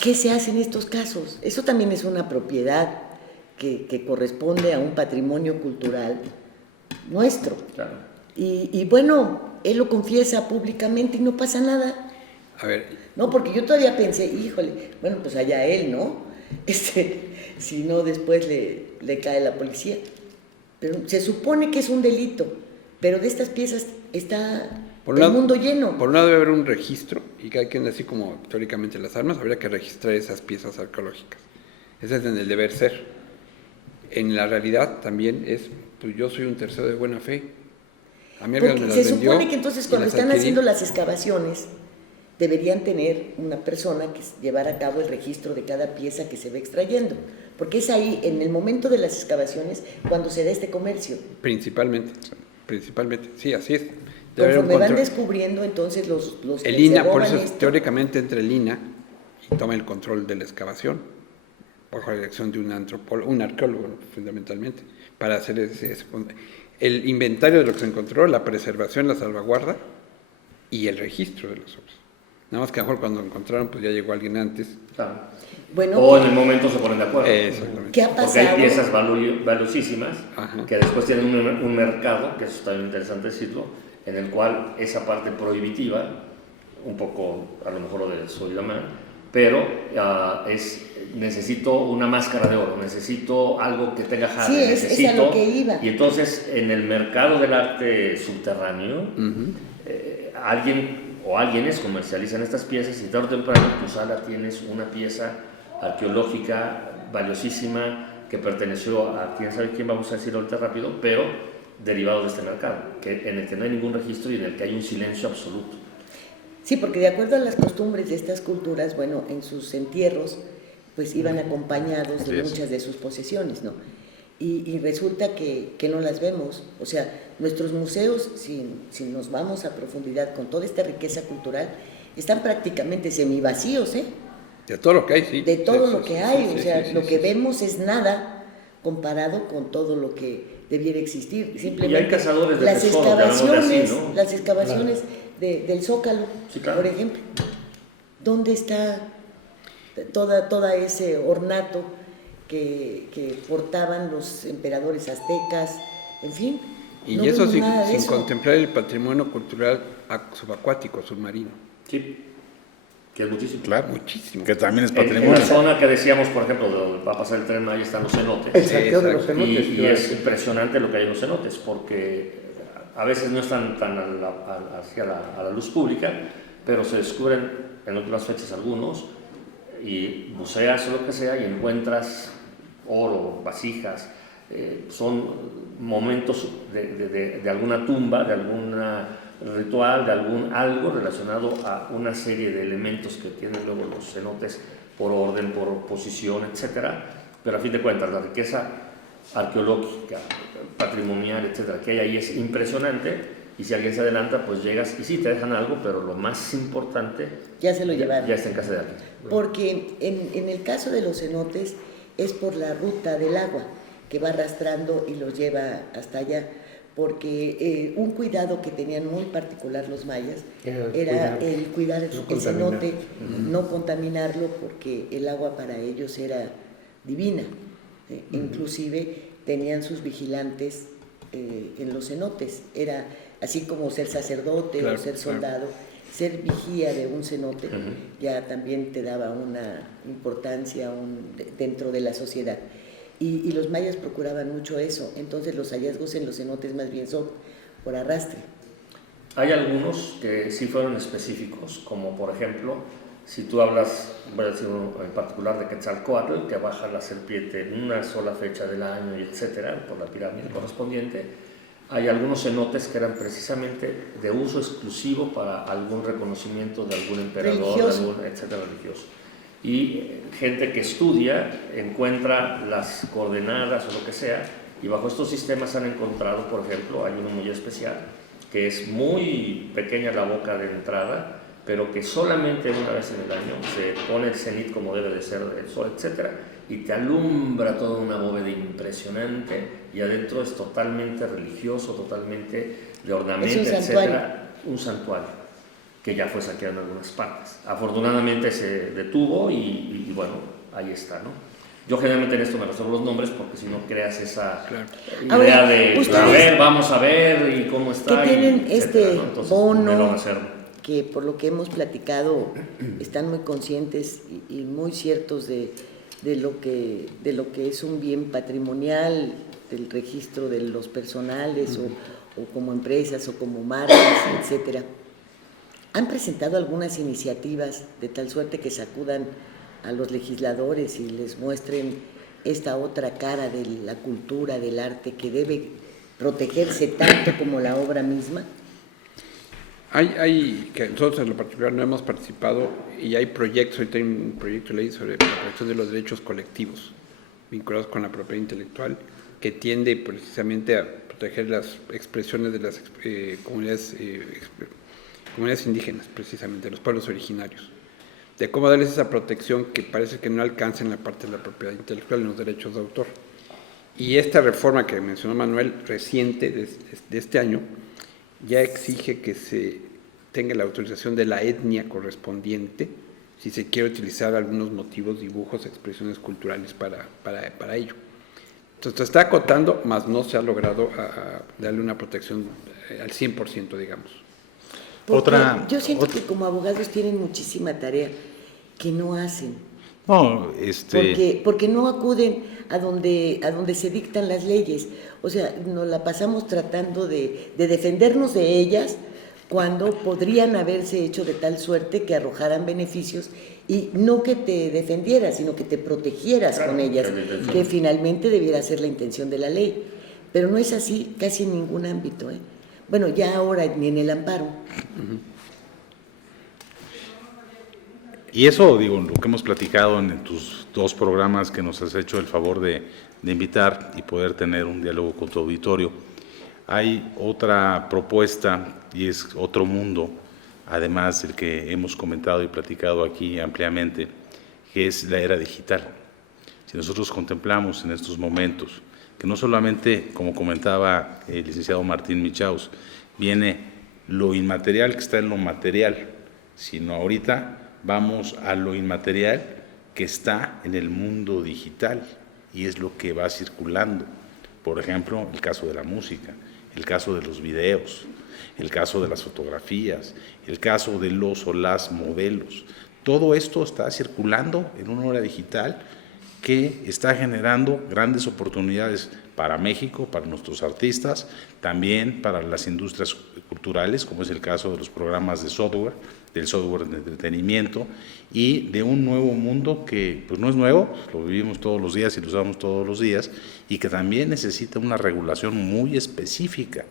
¿qué se hace en estos casos? Eso también es una propiedad que corresponde a un patrimonio cultural nuestro. Claro. Y bueno, él lo confiesa públicamente y no pasa nada. A ver, No, porque yo todavía pensé, híjole, bueno, pues allá él, ¿no? Si no, después le cae la policía. Pero se supone que es un delito, pero de estas piezas está el mundo lleno. Por un lado debe haber un registro, y cada quien, así como teóricamente las armas, habría que registrar esas piezas arqueológicas. Ese es en el deber ser. En la realidad también es, pues yo soy un tercero de buena fe. A mí alguien me Porque las se vendió supone que entonces y cuando las están adquirí. haciendo las excavaciones, deberían tener una persona que llevara a cabo el registro de cada pieza que se va extrayendo, porque es ahí, en el momento de las excavaciones, cuando se da este comercio. Principalmente, sí, así es. Debe haber un Conforme van control. descubriendo, entonces los que El se INA, por roban eso esto, teóricamente entra el INA y toma el control de la excavación, bajo la dirección de un arqueólogo fundamentalmente, para hacer el inventario de lo que se encontró, la preservación, la salvaguarda y el registro de las obras. Nada más que a lo mejor cuando lo encontraron, pues ya llegó alguien antes. Claro. bueno, O en el momento se ponen de acuerdo. Exactamente. ¿qué ha Porque pasado? hay piezas valiosísimas Ajá. que después tienen un mercado, que eso está bien interesante decirlo, en el cual esa parte prohibitiva, un poco a lo mejor lo de Sulaimán, pero necesito una máscara de oro, necesito algo que tenga jade, Sí, es a necesito, lo que iba. Y entonces en el mercado del arte subterráneo, alguienes comercializan estas piezas y tarde o temprano en tu sala tienes una pieza arqueológica valiosísima que perteneció a quién sabe quién, vamos a decirlo ahorita rápido, pero derivado de este mercado, en el que no hay ningún registro y en el que hay un silencio absoluto. Sí, porque de acuerdo a las costumbres de estas culturas, bueno, en sus entierros, pues iban acompañados de muchas de sus posesiones, ¿no? Y resulta que no las vemos. O sea, nuestros museos, si nos vamos a profundidad con toda esta riqueza cultural, están prácticamente semivacíos, ¿eh? De todo lo que hay, sí. De todo Sí, lo sí, que sí, hay. sí, O sea, sí, lo sí, que sí. vemos es nada comparado con todo lo que debiera existir. Simplemente Y hay cazadores de las tesoros, llamémosle así, excavaciones, ¿no? las excavaciones del Zócalo, Sí, claro. por ejemplo. ¿Dónde está toda ese ornato que portaban los emperadores aztecas? En fin. Y no eso vemos sin, nada de sin eso. contemplar el patrimonio cultural subacuático, submarino. Sí, que es muchísimo. Claro, Muchísimo. que también es En patrimonio. la zona que decíamos, por ejemplo, de donde va a pasar el tren, ahí están los cenotes. El saqueo de los Exacto. cenotes. Y es impresionante lo que hay en los cenotes, porque a veces no están tan hacia a la luz pública, pero se descubren en últimas fechas algunos, y buceas o lo que sea y encuentras oro, vasijas, son momentos de alguna tumba, de algún ritual, de algo relacionado a una serie de elementos que tienen luego los cenotes por orden, por posición, etcétera. Pero a fin de cuentas la riqueza arqueológica, patrimonial, etcétera, que hay ahí es impresionante. Y si alguien se adelanta, pues llegas y sí, te dejan algo, pero lo más importante ya se lo llevaron. Ya está en casa de alguien. Porque en el caso de los cenotes es por la ruta del agua que va arrastrando y los lleva hasta allá. Porque un cuidado que tenían muy particular los mayas era el cuidar el cenote, no contaminarlo, porque el agua para ellos era divina. Inclusive tenían sus vigilantes en los cenotes. Era así como ser sacerdote o ser soldado, ser vigía de un cenote ya también te daba una importancia dentro de la sociedad. Y los mayas procuraban mucho eso. Entonces los hallazgos en los cenotes más bien son por arrastre. Hay algunos que sí fueron específicos, como por ejemplo, si tú hablas, voy a decir uno en particular de Quetzalcóatl, que baja la serpiente en una sola fecha del año, y etcétera, por la pirámide correspondiente, hay algunos cenotes que eran precisamente de uso exclusivo para algún reconocimiento de algún emperador, de algún, etcétera, religioso. Y gente que estudia encuentra las coordenadas o lo que sea, y bajo estos sistemas han encontrado, por ejemplo, hay uno muy especial, que es muy pequeña la boca de entrada, pero que solamente una vez en el año se pone el cenit como debe de ser el sol, etcétera, y te alumbra toda una bóveda impresionante, y adentro es totalmente religioso, totalmente de ornamento, etcétera, un santuario que ya fue saqueado en algunas partes. Afortunadamente se detuvo y bueno, ahí está, ¿no? Yo generalmente en esto me reservo los nombres porque si no creas esa idea ahora, de, a ver, vamos a ver y cómo está. Que tienen y etcétera, ¿no? Entonces, bono, que por lo que hemos platicado están muy conscientes y muy ciertos de lo que es un bien patrimonial, del registro de los personales o como empresas o como marcas, etcétera. Han presentado algunas iniciativas de tal suerte que sacudan a los legisladores y les muestren esta otra cara de la cultura, del arte, que debe protegerse tanto como la obra misma. Hay que nosotros en lo particular no hemos participado, y hay proyectos, ahorita hay un proyecto de ley sobre la protección de los derechos colectivos vinculados con la propiedad intelectual, que tiende precisamente a proteger las expresiones de las comunidades indígenas, precisamente, los pueblos originarios, de cómo darles esa protección que parece que no alcanza en la parte de la propiedad intelectual, en los derechos de autor. Y esta reforma que mencionó Manuel, reciente, de este año, ya exige que se tenga la autorización de la etnia correspondiente si se quiere utilizar algunos motivos, dibujos, expresiones culturales para ello. Entonces está acotando, mas no se ha logrado darle una protección al 100%, digamos. Yo siento que como abogados tienen muchísima tarea que no hacen. No, porque no acuden a donde se dictan las leyes. O sea, nos la pasamos tratando de defendernos de ellas cuando podrían haberse hecho de tal suerte que arrojaran beneficios, y no que te defendieras, sino que te protegieras con ellas, que finalmente debiera ser la intención de la ley. Pero no es así casi en ningún ámbito, ¿eh? Bueno, ya ahora ni en el amparo. Y eso, digo, lo que hemos platicado en tus dos programas que nos has hecho el favor de invitar y poder tener un diálogo con tu auditorio. Hay otra propuesta y es otro mundo, además del que hemos comentado y platicado aquí ampliamente, que es la era digital. Si nosotros contemplamos en estos momentos que no solamente, como comentaba el licenciado Martín Michaus, viene lo inmaterial que está en lo material, sino ahorita vamos a lo inmaterial que está en el mundo digital y es lo que va circulando. Por ejemplo, el caso de la música, el caso de los videos, el caso de las fotografías, el caso de los o las modelos. Todo esto está circulando en una era digital que está generando grandes oportunidades para México, para nuestros artistas, también para las industrias culturales, como es el caso de los programas de software, del software de entretenimiento y de un nuevo mundo que pues no es nuevo, lo vivimos todos los días y lo usamos todos los días y que también necesita una regulación muy específica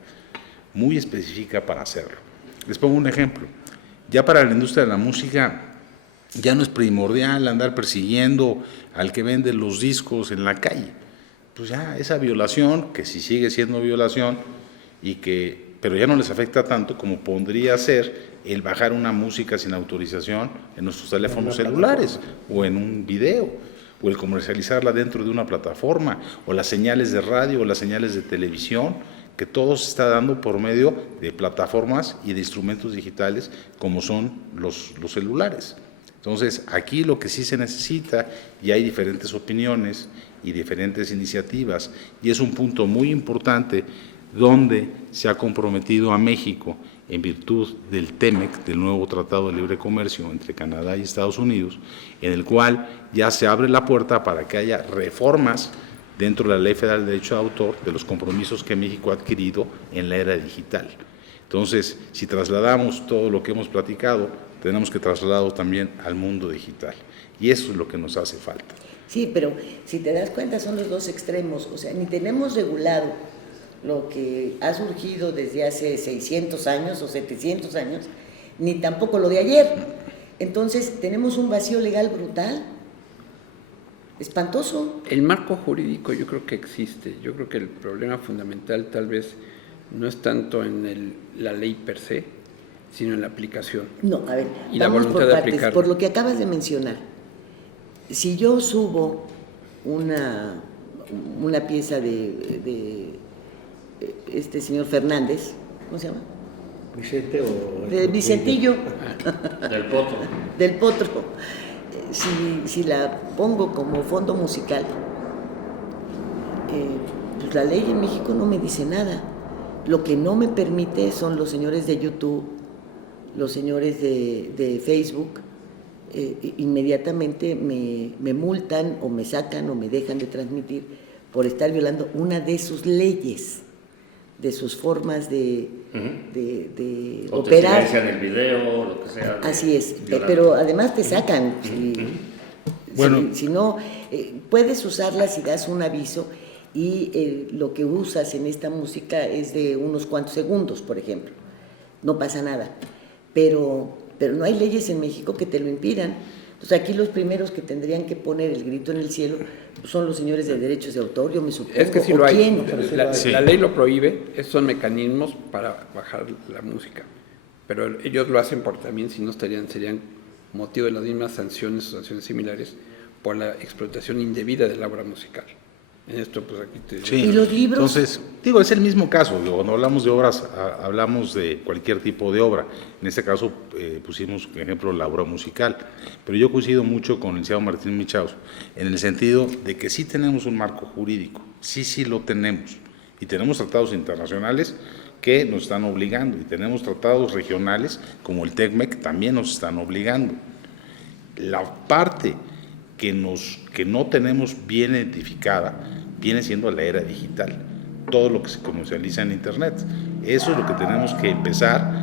para hacerlo. Les pongo un ejemplo. Ya para la industria de la música ya no es primordial andar persiguiendo al que vende los discos en la calle. Pues ya esa violación, que sí sigue siendo violación, pero ya no les afecta tanto como podría ser el bajar una música sin autorización en nuestros teléfonos celulares o en un video, o el comercializarla dentro de una plataforma, o las señales de radio o las señales de televisión, que todo se está dando por medio de plataformas y de instrumentos digitales como son los celulares. Entonces, aquí lo que sí se necesita, y hay diferentes opiniones y diferentes iniciativas, y es un punto muy importante donde se ha comprometido a México en virtud del TEMEC, del nuevo Tratado de Libre Comercio entre Canadá y Estados Unidos, en el cual ya se abre la puerta para que haya reformas dentro de la Ley Federal de Derecho de Autor de los compromisos que México ha adquirido en la era digital. Entonces, si trasladamos todo lo que hemos platicado, tenemos que trasladarlo también al mundo digital. Y eso es lo que nos hace falta. Sí, pero si te das cuenta son los dos extremos. O sea, ni tenemos regulado lo que ha surgido desde hace 600 años o 700 años, ni tampoco lo de ayer. Entonces, tenemos un vacío legal brutal, espantoso. El marco jurídico yo creo que existe. Yo creo que el problema fundamental tal vez no es tanto en la ley per se, sino en la aplicación. No, a ver, y la vamos voluntad por de partes. aplicarlo. Por lo que acabas de mencionar, si yo subo una pieza de este señor Fernández, ¿cómo se llama? Vicente o... De Vicentillo. Del Potro. Del Potro. Si la pongo como fondo musical, pues la ley en México no me dice nada. Lo que no me permite son los señores de YouTube, los señores de Facebook, inmediatamente me multan o me sacan o me dejan de transmitir por estar violando una de sus leyes, de sus formas de o operar. te silencian el video, lo que sea. Así es, violar. pero además te sacan. Bueno. Si no, puedes usarla si das un aviso y lo que usas en esta música es de unos cuantos segundos, por ejemplo. No pasa nada. Pero no hay leyes en México que te lo impidan. Entonces aquí los primeros que tendrían que poner el grito en el cielo son los señores de derechos de autor, yo me supongo. Es que sí lo hay. ¿Quién? La ley lo prohíbe, esos son mecanismos para bajar la música. Pero ellos lo hacen porque también, si no serían motivo de las mismas sanciones o sanciones similares por la explotación indebida de la obra musical. En esto, pues aquí te... Sí. ¿Y los libros? Entonces, es el mismo caso. Cuando hablamos de obras, hablamos de cualquier tipo de obra. En este caso, pusimos, por ejemplo, la obra musical. Pero yo coincido mucho con el licenciado Martín Michaus, en el sentido de que sí tenemos un marco jurídico, sí lo tenemos. Y tenemos tratados internacionales que nos están obligando, y tenemos tratados regionales, como el TEMEC, también nos están obligando. La parte que no tenemos bien identificada viene siendo la era digital, todo lo que se comercializa en Internet. Eso es lo que tenemos que empezar,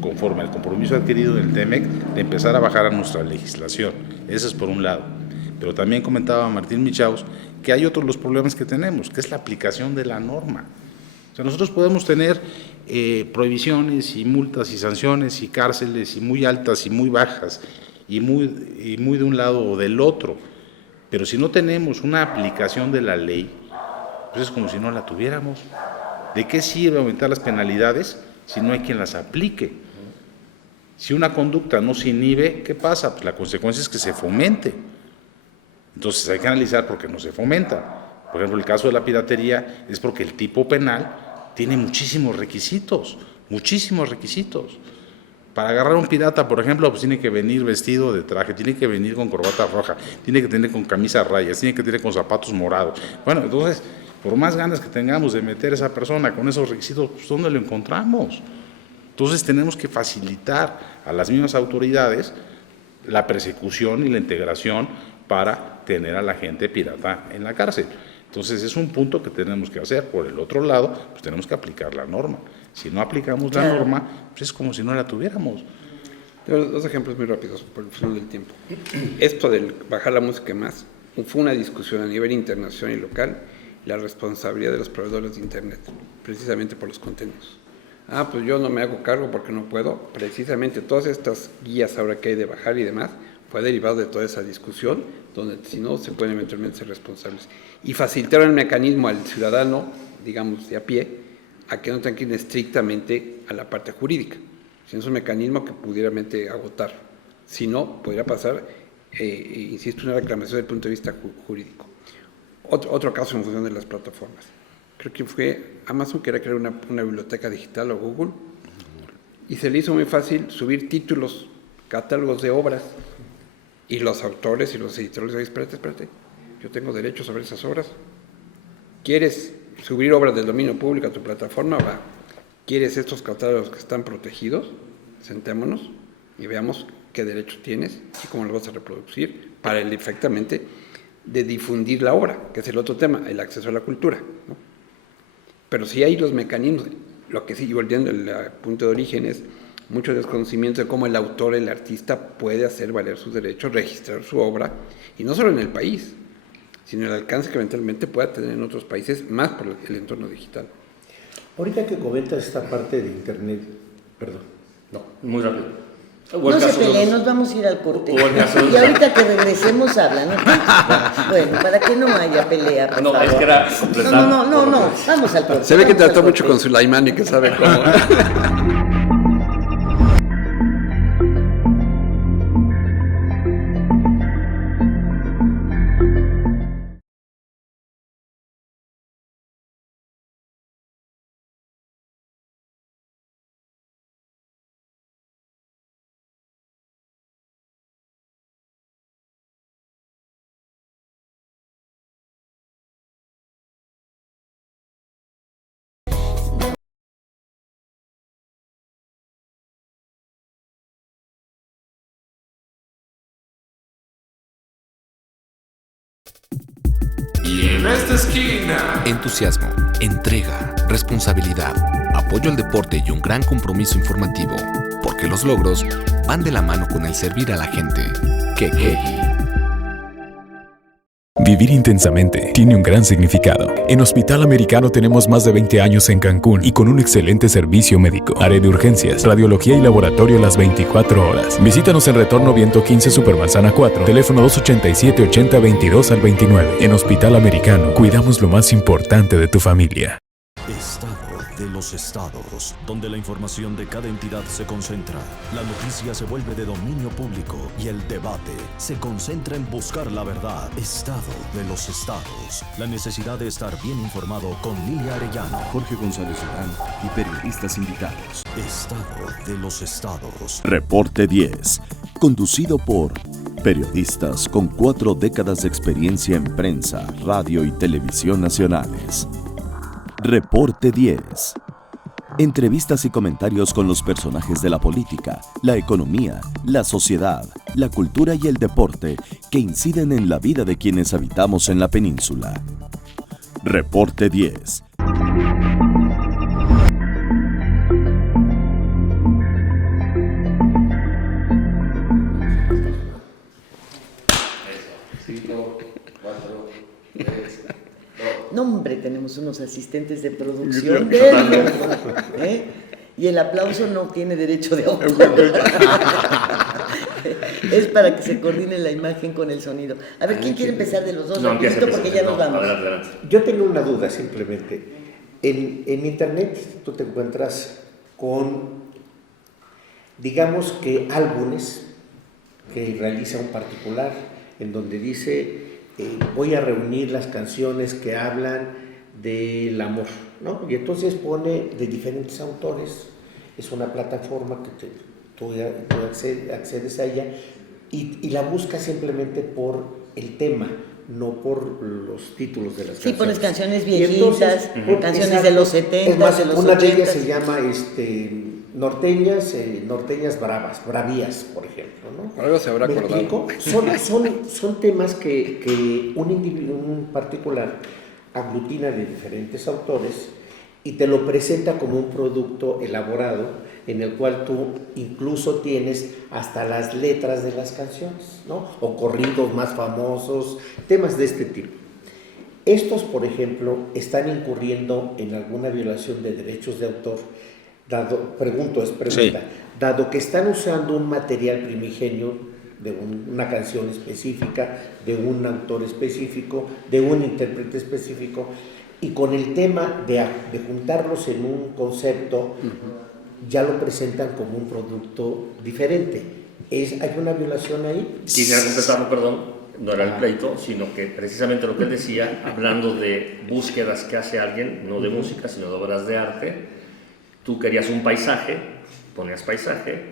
conforme al compromiso adquirido en el TEMEC, de empezar a bajar a nuestra legislación. Eso es por un lado. Pero también comentaba Martín Michaus que hay otros los problemas que tenemos, que es la aplicación de la norma. O sea, nosotros podemos tener prohibiciones y multas y sanciones y cárceles y muy altas y muy bajas, y muy de un lado o del otro, pero si no tenemos una aplicación de la ley, pues es como si no la tuviéramos. ¿De qué sirve aumentar las penalidades si no hay quien las aplique? Si una conducta no se inhibe, ¿qué pasa? Pues la consecuencia es que se fomente. Entonces hay que analizar por qué no se fomenta. Por ejemplo, el caso de la piratería es porque el tipo penal tiene muchísimos requisitos. Para agarrar a un pirata, por ejemplo, pues tiene que venir vestido de traje, tiene que venir con corbata roja, tiene que tener con camisa a rayas, tiene que tener con zapatos morados. Bueno, entonces, por más ganas que tengamos de meter a esa persona con esos requisitos, pues ¿dónde lo encontramos? Entonces tenemos que facilitar a las mismas autoridades la persecución y la integración para tener a la gente pirata en la cárcel. Entonces es un punto que tenemos que hacer. Por el otro lado, pues tenemos que aplicar la norma. Si no aplicamos la norma, pues es como si no la tuviéramos. Tengo dos ejemplos muy rápidos por el final del tiempo. Esto del bajar la música más fue una discusión a nivel internacional y local, la responsabilidad de los proveedores de Internet, precisamente por los contenidos. Pues yo no me hago cargo porque no puedo. Precisamente todas estas guías ahora que hay de bajar y demás, fue derivado de toda esa discusión, donde si no se pueden eventualmente ser responsables. Y facilitar el mecanismo al ciudadano, digamos, de a pie, a que no tenga que ir estrictamente a la parte jurídica. Si es un mecanismo que pudiera agotar. Si no, podría pasar, insisto, una reclamación desde el punto de vista jurídico. Otro caso en función de las plataformas. Creo que fue Amazon que quería crear una biblioteca digital o Google, y se le hizo muy fácil subir títulos, catálogos de obras, y los autores y los editores dicen, espérate, yo tengo derecho sobre esas obras. ¿Quieres subir obras del dominio público a tu plataforma? Va. ¿Quieres estos catálogos que están protegidos? Sentémonos y veamos qué derecho tienes y cómo lo vas a reproducir para el efectivamente de difundir la obra, que es el otro tema, el acceso a la cultura, ¿no? Pero si hay los mecanismos, lo que sí, volviendo al punto de origen, es mucho desconocimiento de cómo el autor, el artista, puede hacer valer sus derechos, registrar su obra, y no solo en el país, sino el alcance que eventualmente pueda tener en otros países, más por el entorno digital. Ahorita que comentas esta parte de Internet, perdón. No, muy rápido. No se peleen, nos vamos a ir al corte. Y ahorita que regresemos hablan, ¿no? Bueno, para que no haya pelea, por favor. Es que era completar. No, vamos al corte. Se ve que trató mucho con Sulaimán y que sabe cómo. Y en esta esquina, entusiasmo, entrega, responsabilidad, apoyo al deporte y un gran compromiso informativo, porque los logros van de la mano con el servir a la gente. ¡Qué! Vivir intensamente tiene un gran significado. En Hospital Americano tenemos más de 20 años en Cancún y con un excelente servicio médico. Área de urgencias, radiología y laboratorio las 24 horas. Visítanos en Retorno Viento 15 Supermanzana 4, teléfono 287-8022 al 29. En Hospital Americano, cuidamos lo más importante de tu familia. Estado de los estados, donde la información de cada entidad se concentra, la noticia se vuelve de dominio público y el debate se concentra en buscar la verdad. Estado de los estados, la necesidad de estar bien informado con Lilia Arellano, Jorge González Durán y periodistas invitados. Estado de los estados. Reporte 10, conducido por periodistas con 4 décadas de experiencia en prensa, radio y televisión nacionales. Reporte 10. Entrevistas y comentarios con los personajes de la política, la economía, la sociedad, la cultura y el deporte que inciden en la vida de quienes habitamos en la península. Reporte 10. No, hombre, tenemos unos asistentes de producción del lujo, ¿eh? Y el aplauso no tiene derecho de autor. Es para que se coordine la imagen con el sonido. A ver, ¿quién quiere empezar de los dos? No, rapidito, porque ya nos vamos. Adelante. Yo tengo una duda simplemente. En Internet tú te encuentras con, digamos que álbumes que realiza un particular, en donde dice, voy a reunir las canciones que hablan del amor, ¿no? Y entonces pone de diferentes autores. Es una plataforma que tú accedes a ella y la buscas simplemente por el tema, no por los títulos de las canciones. Sí, pones canciones viejitas, canciones de los 70, más, de los una 80. de ellas se llama norteñas bravas, bravías, por ejemplo, ¿no? Algo se habrá acordado. Son temas que un particular aglutina de diferentes autores y te lo presenta como un producto elaborado en el cual tú incluso tienes hasta las letras de las canciones, ¿no? O corridos más famosos, temas de este tipo. Estos, por ejemplo, están incurriendo en alguna violación de derechos de autor, Sí. dado que están usando un material primigenio de una canción específica, de un autor específico, de un intérprete específico, y con el tema de juntarlos en un concepto, ya lo presentan como un producto diferente. ¿Hay una violación ahí? Quisiera completarlo, perdón, no era el pleito, sino que precisamente lo que él decía, hablando de búsquedas que hace alguien, no de música, sino de obras de arte, tú querías un paisaje, ponías paisaje,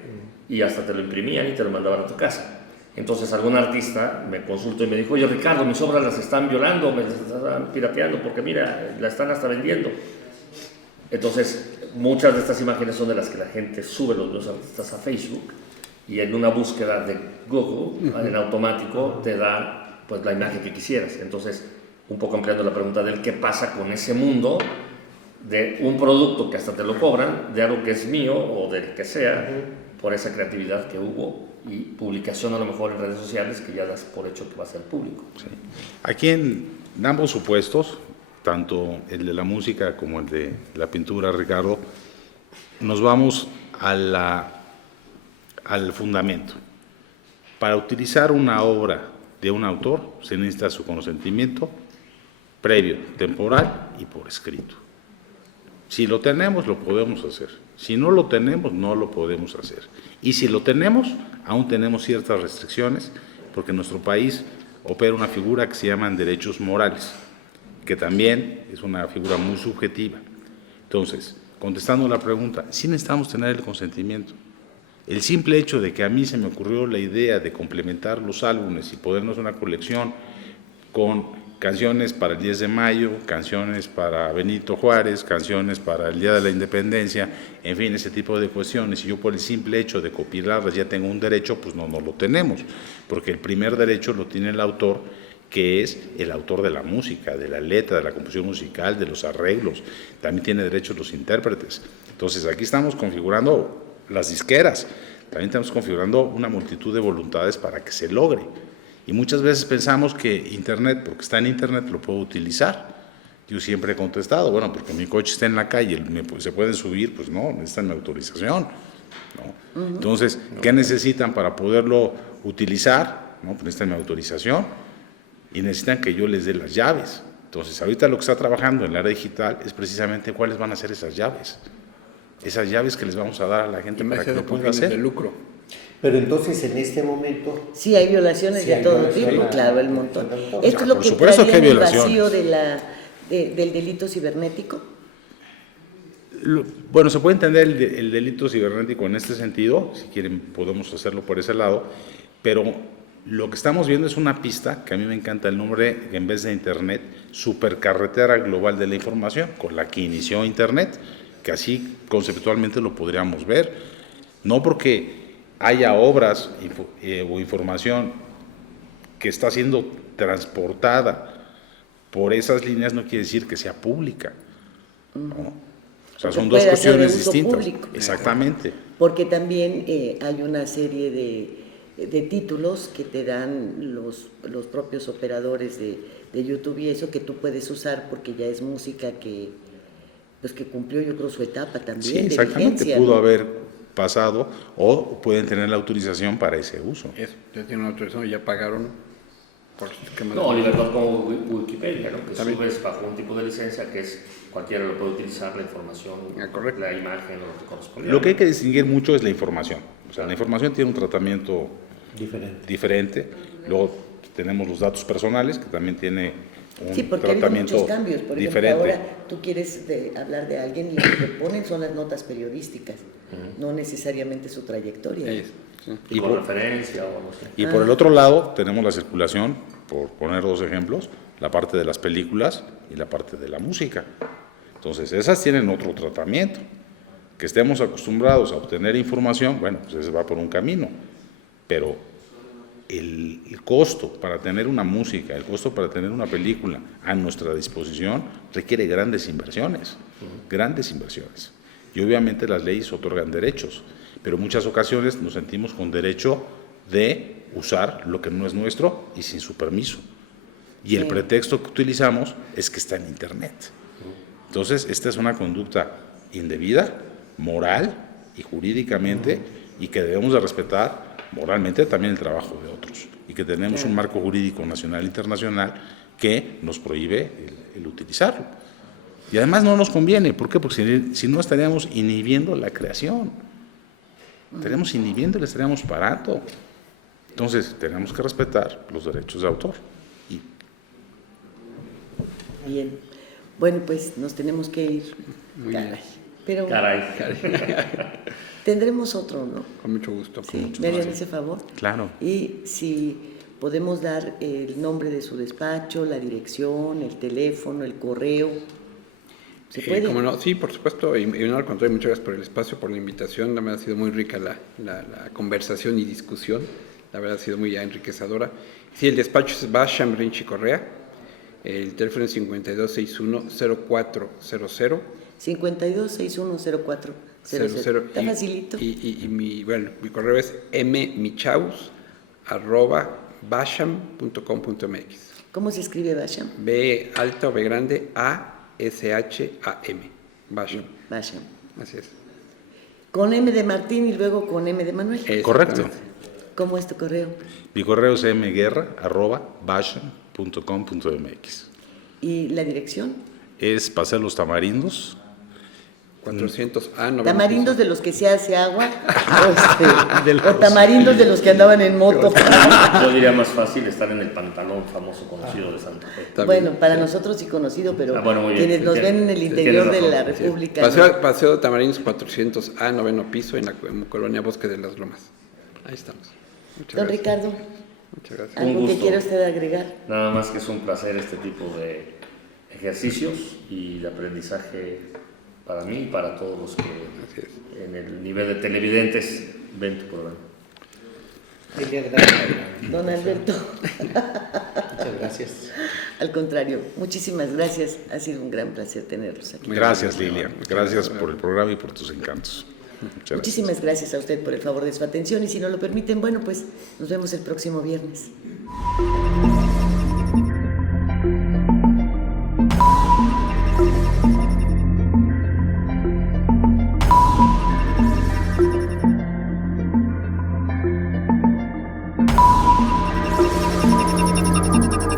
y hasta te lo imprimían y te lo mandaban a tu casa. Entonces algún artista me consultó y me dijo, oye Ricardo, mis obras las están violando, me las están pirateando, porque mira, la están hasta vendiendo. Entonces, muchas de estas imágenes son de las que la gente sube los artistas a Facebook, y en una búsqueda de Google, en automático, te da pues, la imagen que quisieras. Entonces, un poco ampliando la pregunta del qué pasa con ese mundo de un producto que hasta te lo cobran, de algo que es mío o del que sea, por esa creatividad que hubo y publicación a lo mejor en redes sociales que ya das por hecho que va a ser público. Sí. Aquí en ambos supuestos, tanto el de la música como el de la pintura, Ricardo, nos vamos al fundamento. Para utilizar una obra de un autor se necesita su consentimiento previo, temporal y por escrito. Si lo tenemos, lo podemos hacer. Si no lo tenemos, no lo podemos hacer. Y si lo tenemos, aún tenemos ciertas restricciones, porque en nuestro país opera una figura que se llaman derechos morales, que también es una figura muy subjetiva. Entonces, contestando la pregunta, sí necesitamos tener el consentimiento. El simple hecho de que a mí se me ocurrió la idea de complementar los álbumes y ponernos una colección con canciones para el 10 de mayo, canciones para Benito Juárez, canciones para el Día de la Independencia, en fin, ese tipo de cuestiones, y yo por el simple hecho de compilarlas ya tengo un derecho, pues no lo tenemos, porque el primer derecho lo tiene el autor, que es el autor de la música, de la letra, de la composición musical, de los arreglos, también tiene derechos los intérpretes. Entonces aquí estamos configurando las disqueras, también estamos configurando una multitud de voluntades para que se logre. Y muchas veces pensamos que Internet, porque está en Internet, lo puedo utilizar. Yo siempre he contestado, bueno, porque mi coche está en la calle, ¿se pueden subir? Pues no, necesitan mi autorización, ¿no? Entonces, ¿qué necesitan para poderlo utilizar? ¿No? Pues necesitan mi autorización y necesitan que yo les dé las llaves. Entonces, ahorita lo que está trabajando en el área digital es precisamente cuáles van a ser esas llaves que les vamos a dar a la gente para que lo pueda hacer. De lucro. Pero entonces en este momento... Sí, hay violaciones de todo tipo, claro, el montón. ¿Esto es lo que traía en el vacío del delito cibernético? Bueno, se puede entender el delito cibernético en este sentido, si quieren podemos hacerlo por ese lado, pero lo que estamos viendo es una pista, que a mí me encanta el nombre, en vez de Internet, Supercarretera Global de la Información, con la que inició Internet, que así conceptualmente lo podríamos ver, no porque haya obras o información que está siendo transportada por esas líneas, no quiere decir que sea pública, ¿no? O sea, son dos cuestiones distintas. Público. Exactamente. Porque también hay una serie de títulos que te dan los propios operadores de YouTube y eso que tú puedes usar porque ya es música que cumplió, yo creo, su etapa también. Sí, exactamente, vigencia, pudo ¿no? haber pasado o pueden tener la autorización para ese uso. Ya tienen la autorización y ya pagaron por no, libertad como Wikipedia, ¿no? Que ¿también? Subes bajo un tipo de licencia que es cualquiera lo puede utilizar, la información, la imagen o lo que corresponde. Lo que hay que distinguir mucho es la información. O sea, la información tiene un tratamiento diferente. Luego tenemos los datos personales, que también tiene un tratamiento hay muchos cambios. Por diferente. Ejemplo, ahora tú quieres hablar de alguien y lo que ponen son las notas periodísticas, no necesariamente su trayectoria. Y por referencia o algo así. Y por el otro lado tenemos la circulación, por poner dos ejemplos, la parte de las películas y la parte de la música. Entonces esas tienen otro tratamiento. Que estemos acostumbrados a obtener información, bueno, pues ese va por un camino, pero el costo para tener una música, el costo para tener una película a nuestra disposición requiere grandes inversiones. Y obviamente las leyes otorgan derechos, pero en muchas ocasiones nos sentimos con derecho de usar lo que no es nuestro y sin su permiso. Y el pretexto que utilizamos es que está en Internet. Entonces, esta es una conducta indebida, moral y jurídicamente, y que debemos de respetar moralmente también el trabajo de otros. Y que tenemos un marco jurídico nacional e internacional que nos prohíbe el utilizarlo. Y además no nos conviene. ¿Por qué? Porque si no estaríamos inhibiendo la creación. Estaríamos inhibiendo y le estaríamos parando. Entonces, tenemos que respetar los derechos de autor. Bien. Bueno, pues nos tenemos que ir. Caray. Pero tendremos otro, ¿no? Con mucho gusto. Sí, ¿me harían ese favor? Claro. Y si podemos dar el nombre de su despacho, la dirección, el teléfono, el correo. ¿Se puede? Como no, sí, por supuesto, y no al contrario, muchas gracias por el espacio, por la invitación. La verdad ha sido muy rica la conversación y discusión. La verdad ha sido muy enriquecedora. Sí, el despacho es Basham Rinchi Correa. El teléfono es 5261-0400. 5261-0400. Está facilito. Y mi correo es mmichaus@basham.com.mx. ¿Cómo se escribe Basham? B alta o B grande A-S-H-A-M. Basham. Basham. Así es. Con M de Martín y luego con M de Manuel. Correcto. ¿Cómo es tu correo? Mi correo es mguerra@basham.com.mx. ¿Y la dirección? Es Paseo Los Tamarindos. 400A. ¿Tamarindos de los que se hace agua? ¿O tamarindos de los que andaban en moto? Yo diría más fácil estar en el pantalón famoso conocido de Santa Fe. Bueno, para nosotros sí conocido, pero quienes nos ven en el interior de la República. Paseo Tamarindos 400A, 9º piso, en la colonia Bosque de las Lomas. Ahí estamos. Don Ricardo, muchas gracias. ¿Algo que quiera usted agregar? Nada más que es un placer este tipo de ejercicios y de aprendizaje para mí y para todos los que en el nivel de televidentes ven tu programa. Don Alberto. Muchas gracias. Al contrario, muchísimas gracias. Ha sido un gran placer tenerlos aquí. Gracias, Lilia. Gracias por el programa y por tus encantos. Muchísimas gracias a usted por el favor de su atención y si no lo permiten, bueno, pues nos vemos el próximo viernes.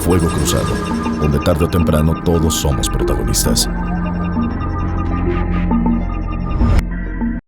Fuego Cruzado, donde tarde o temprano todos somos protagonistas.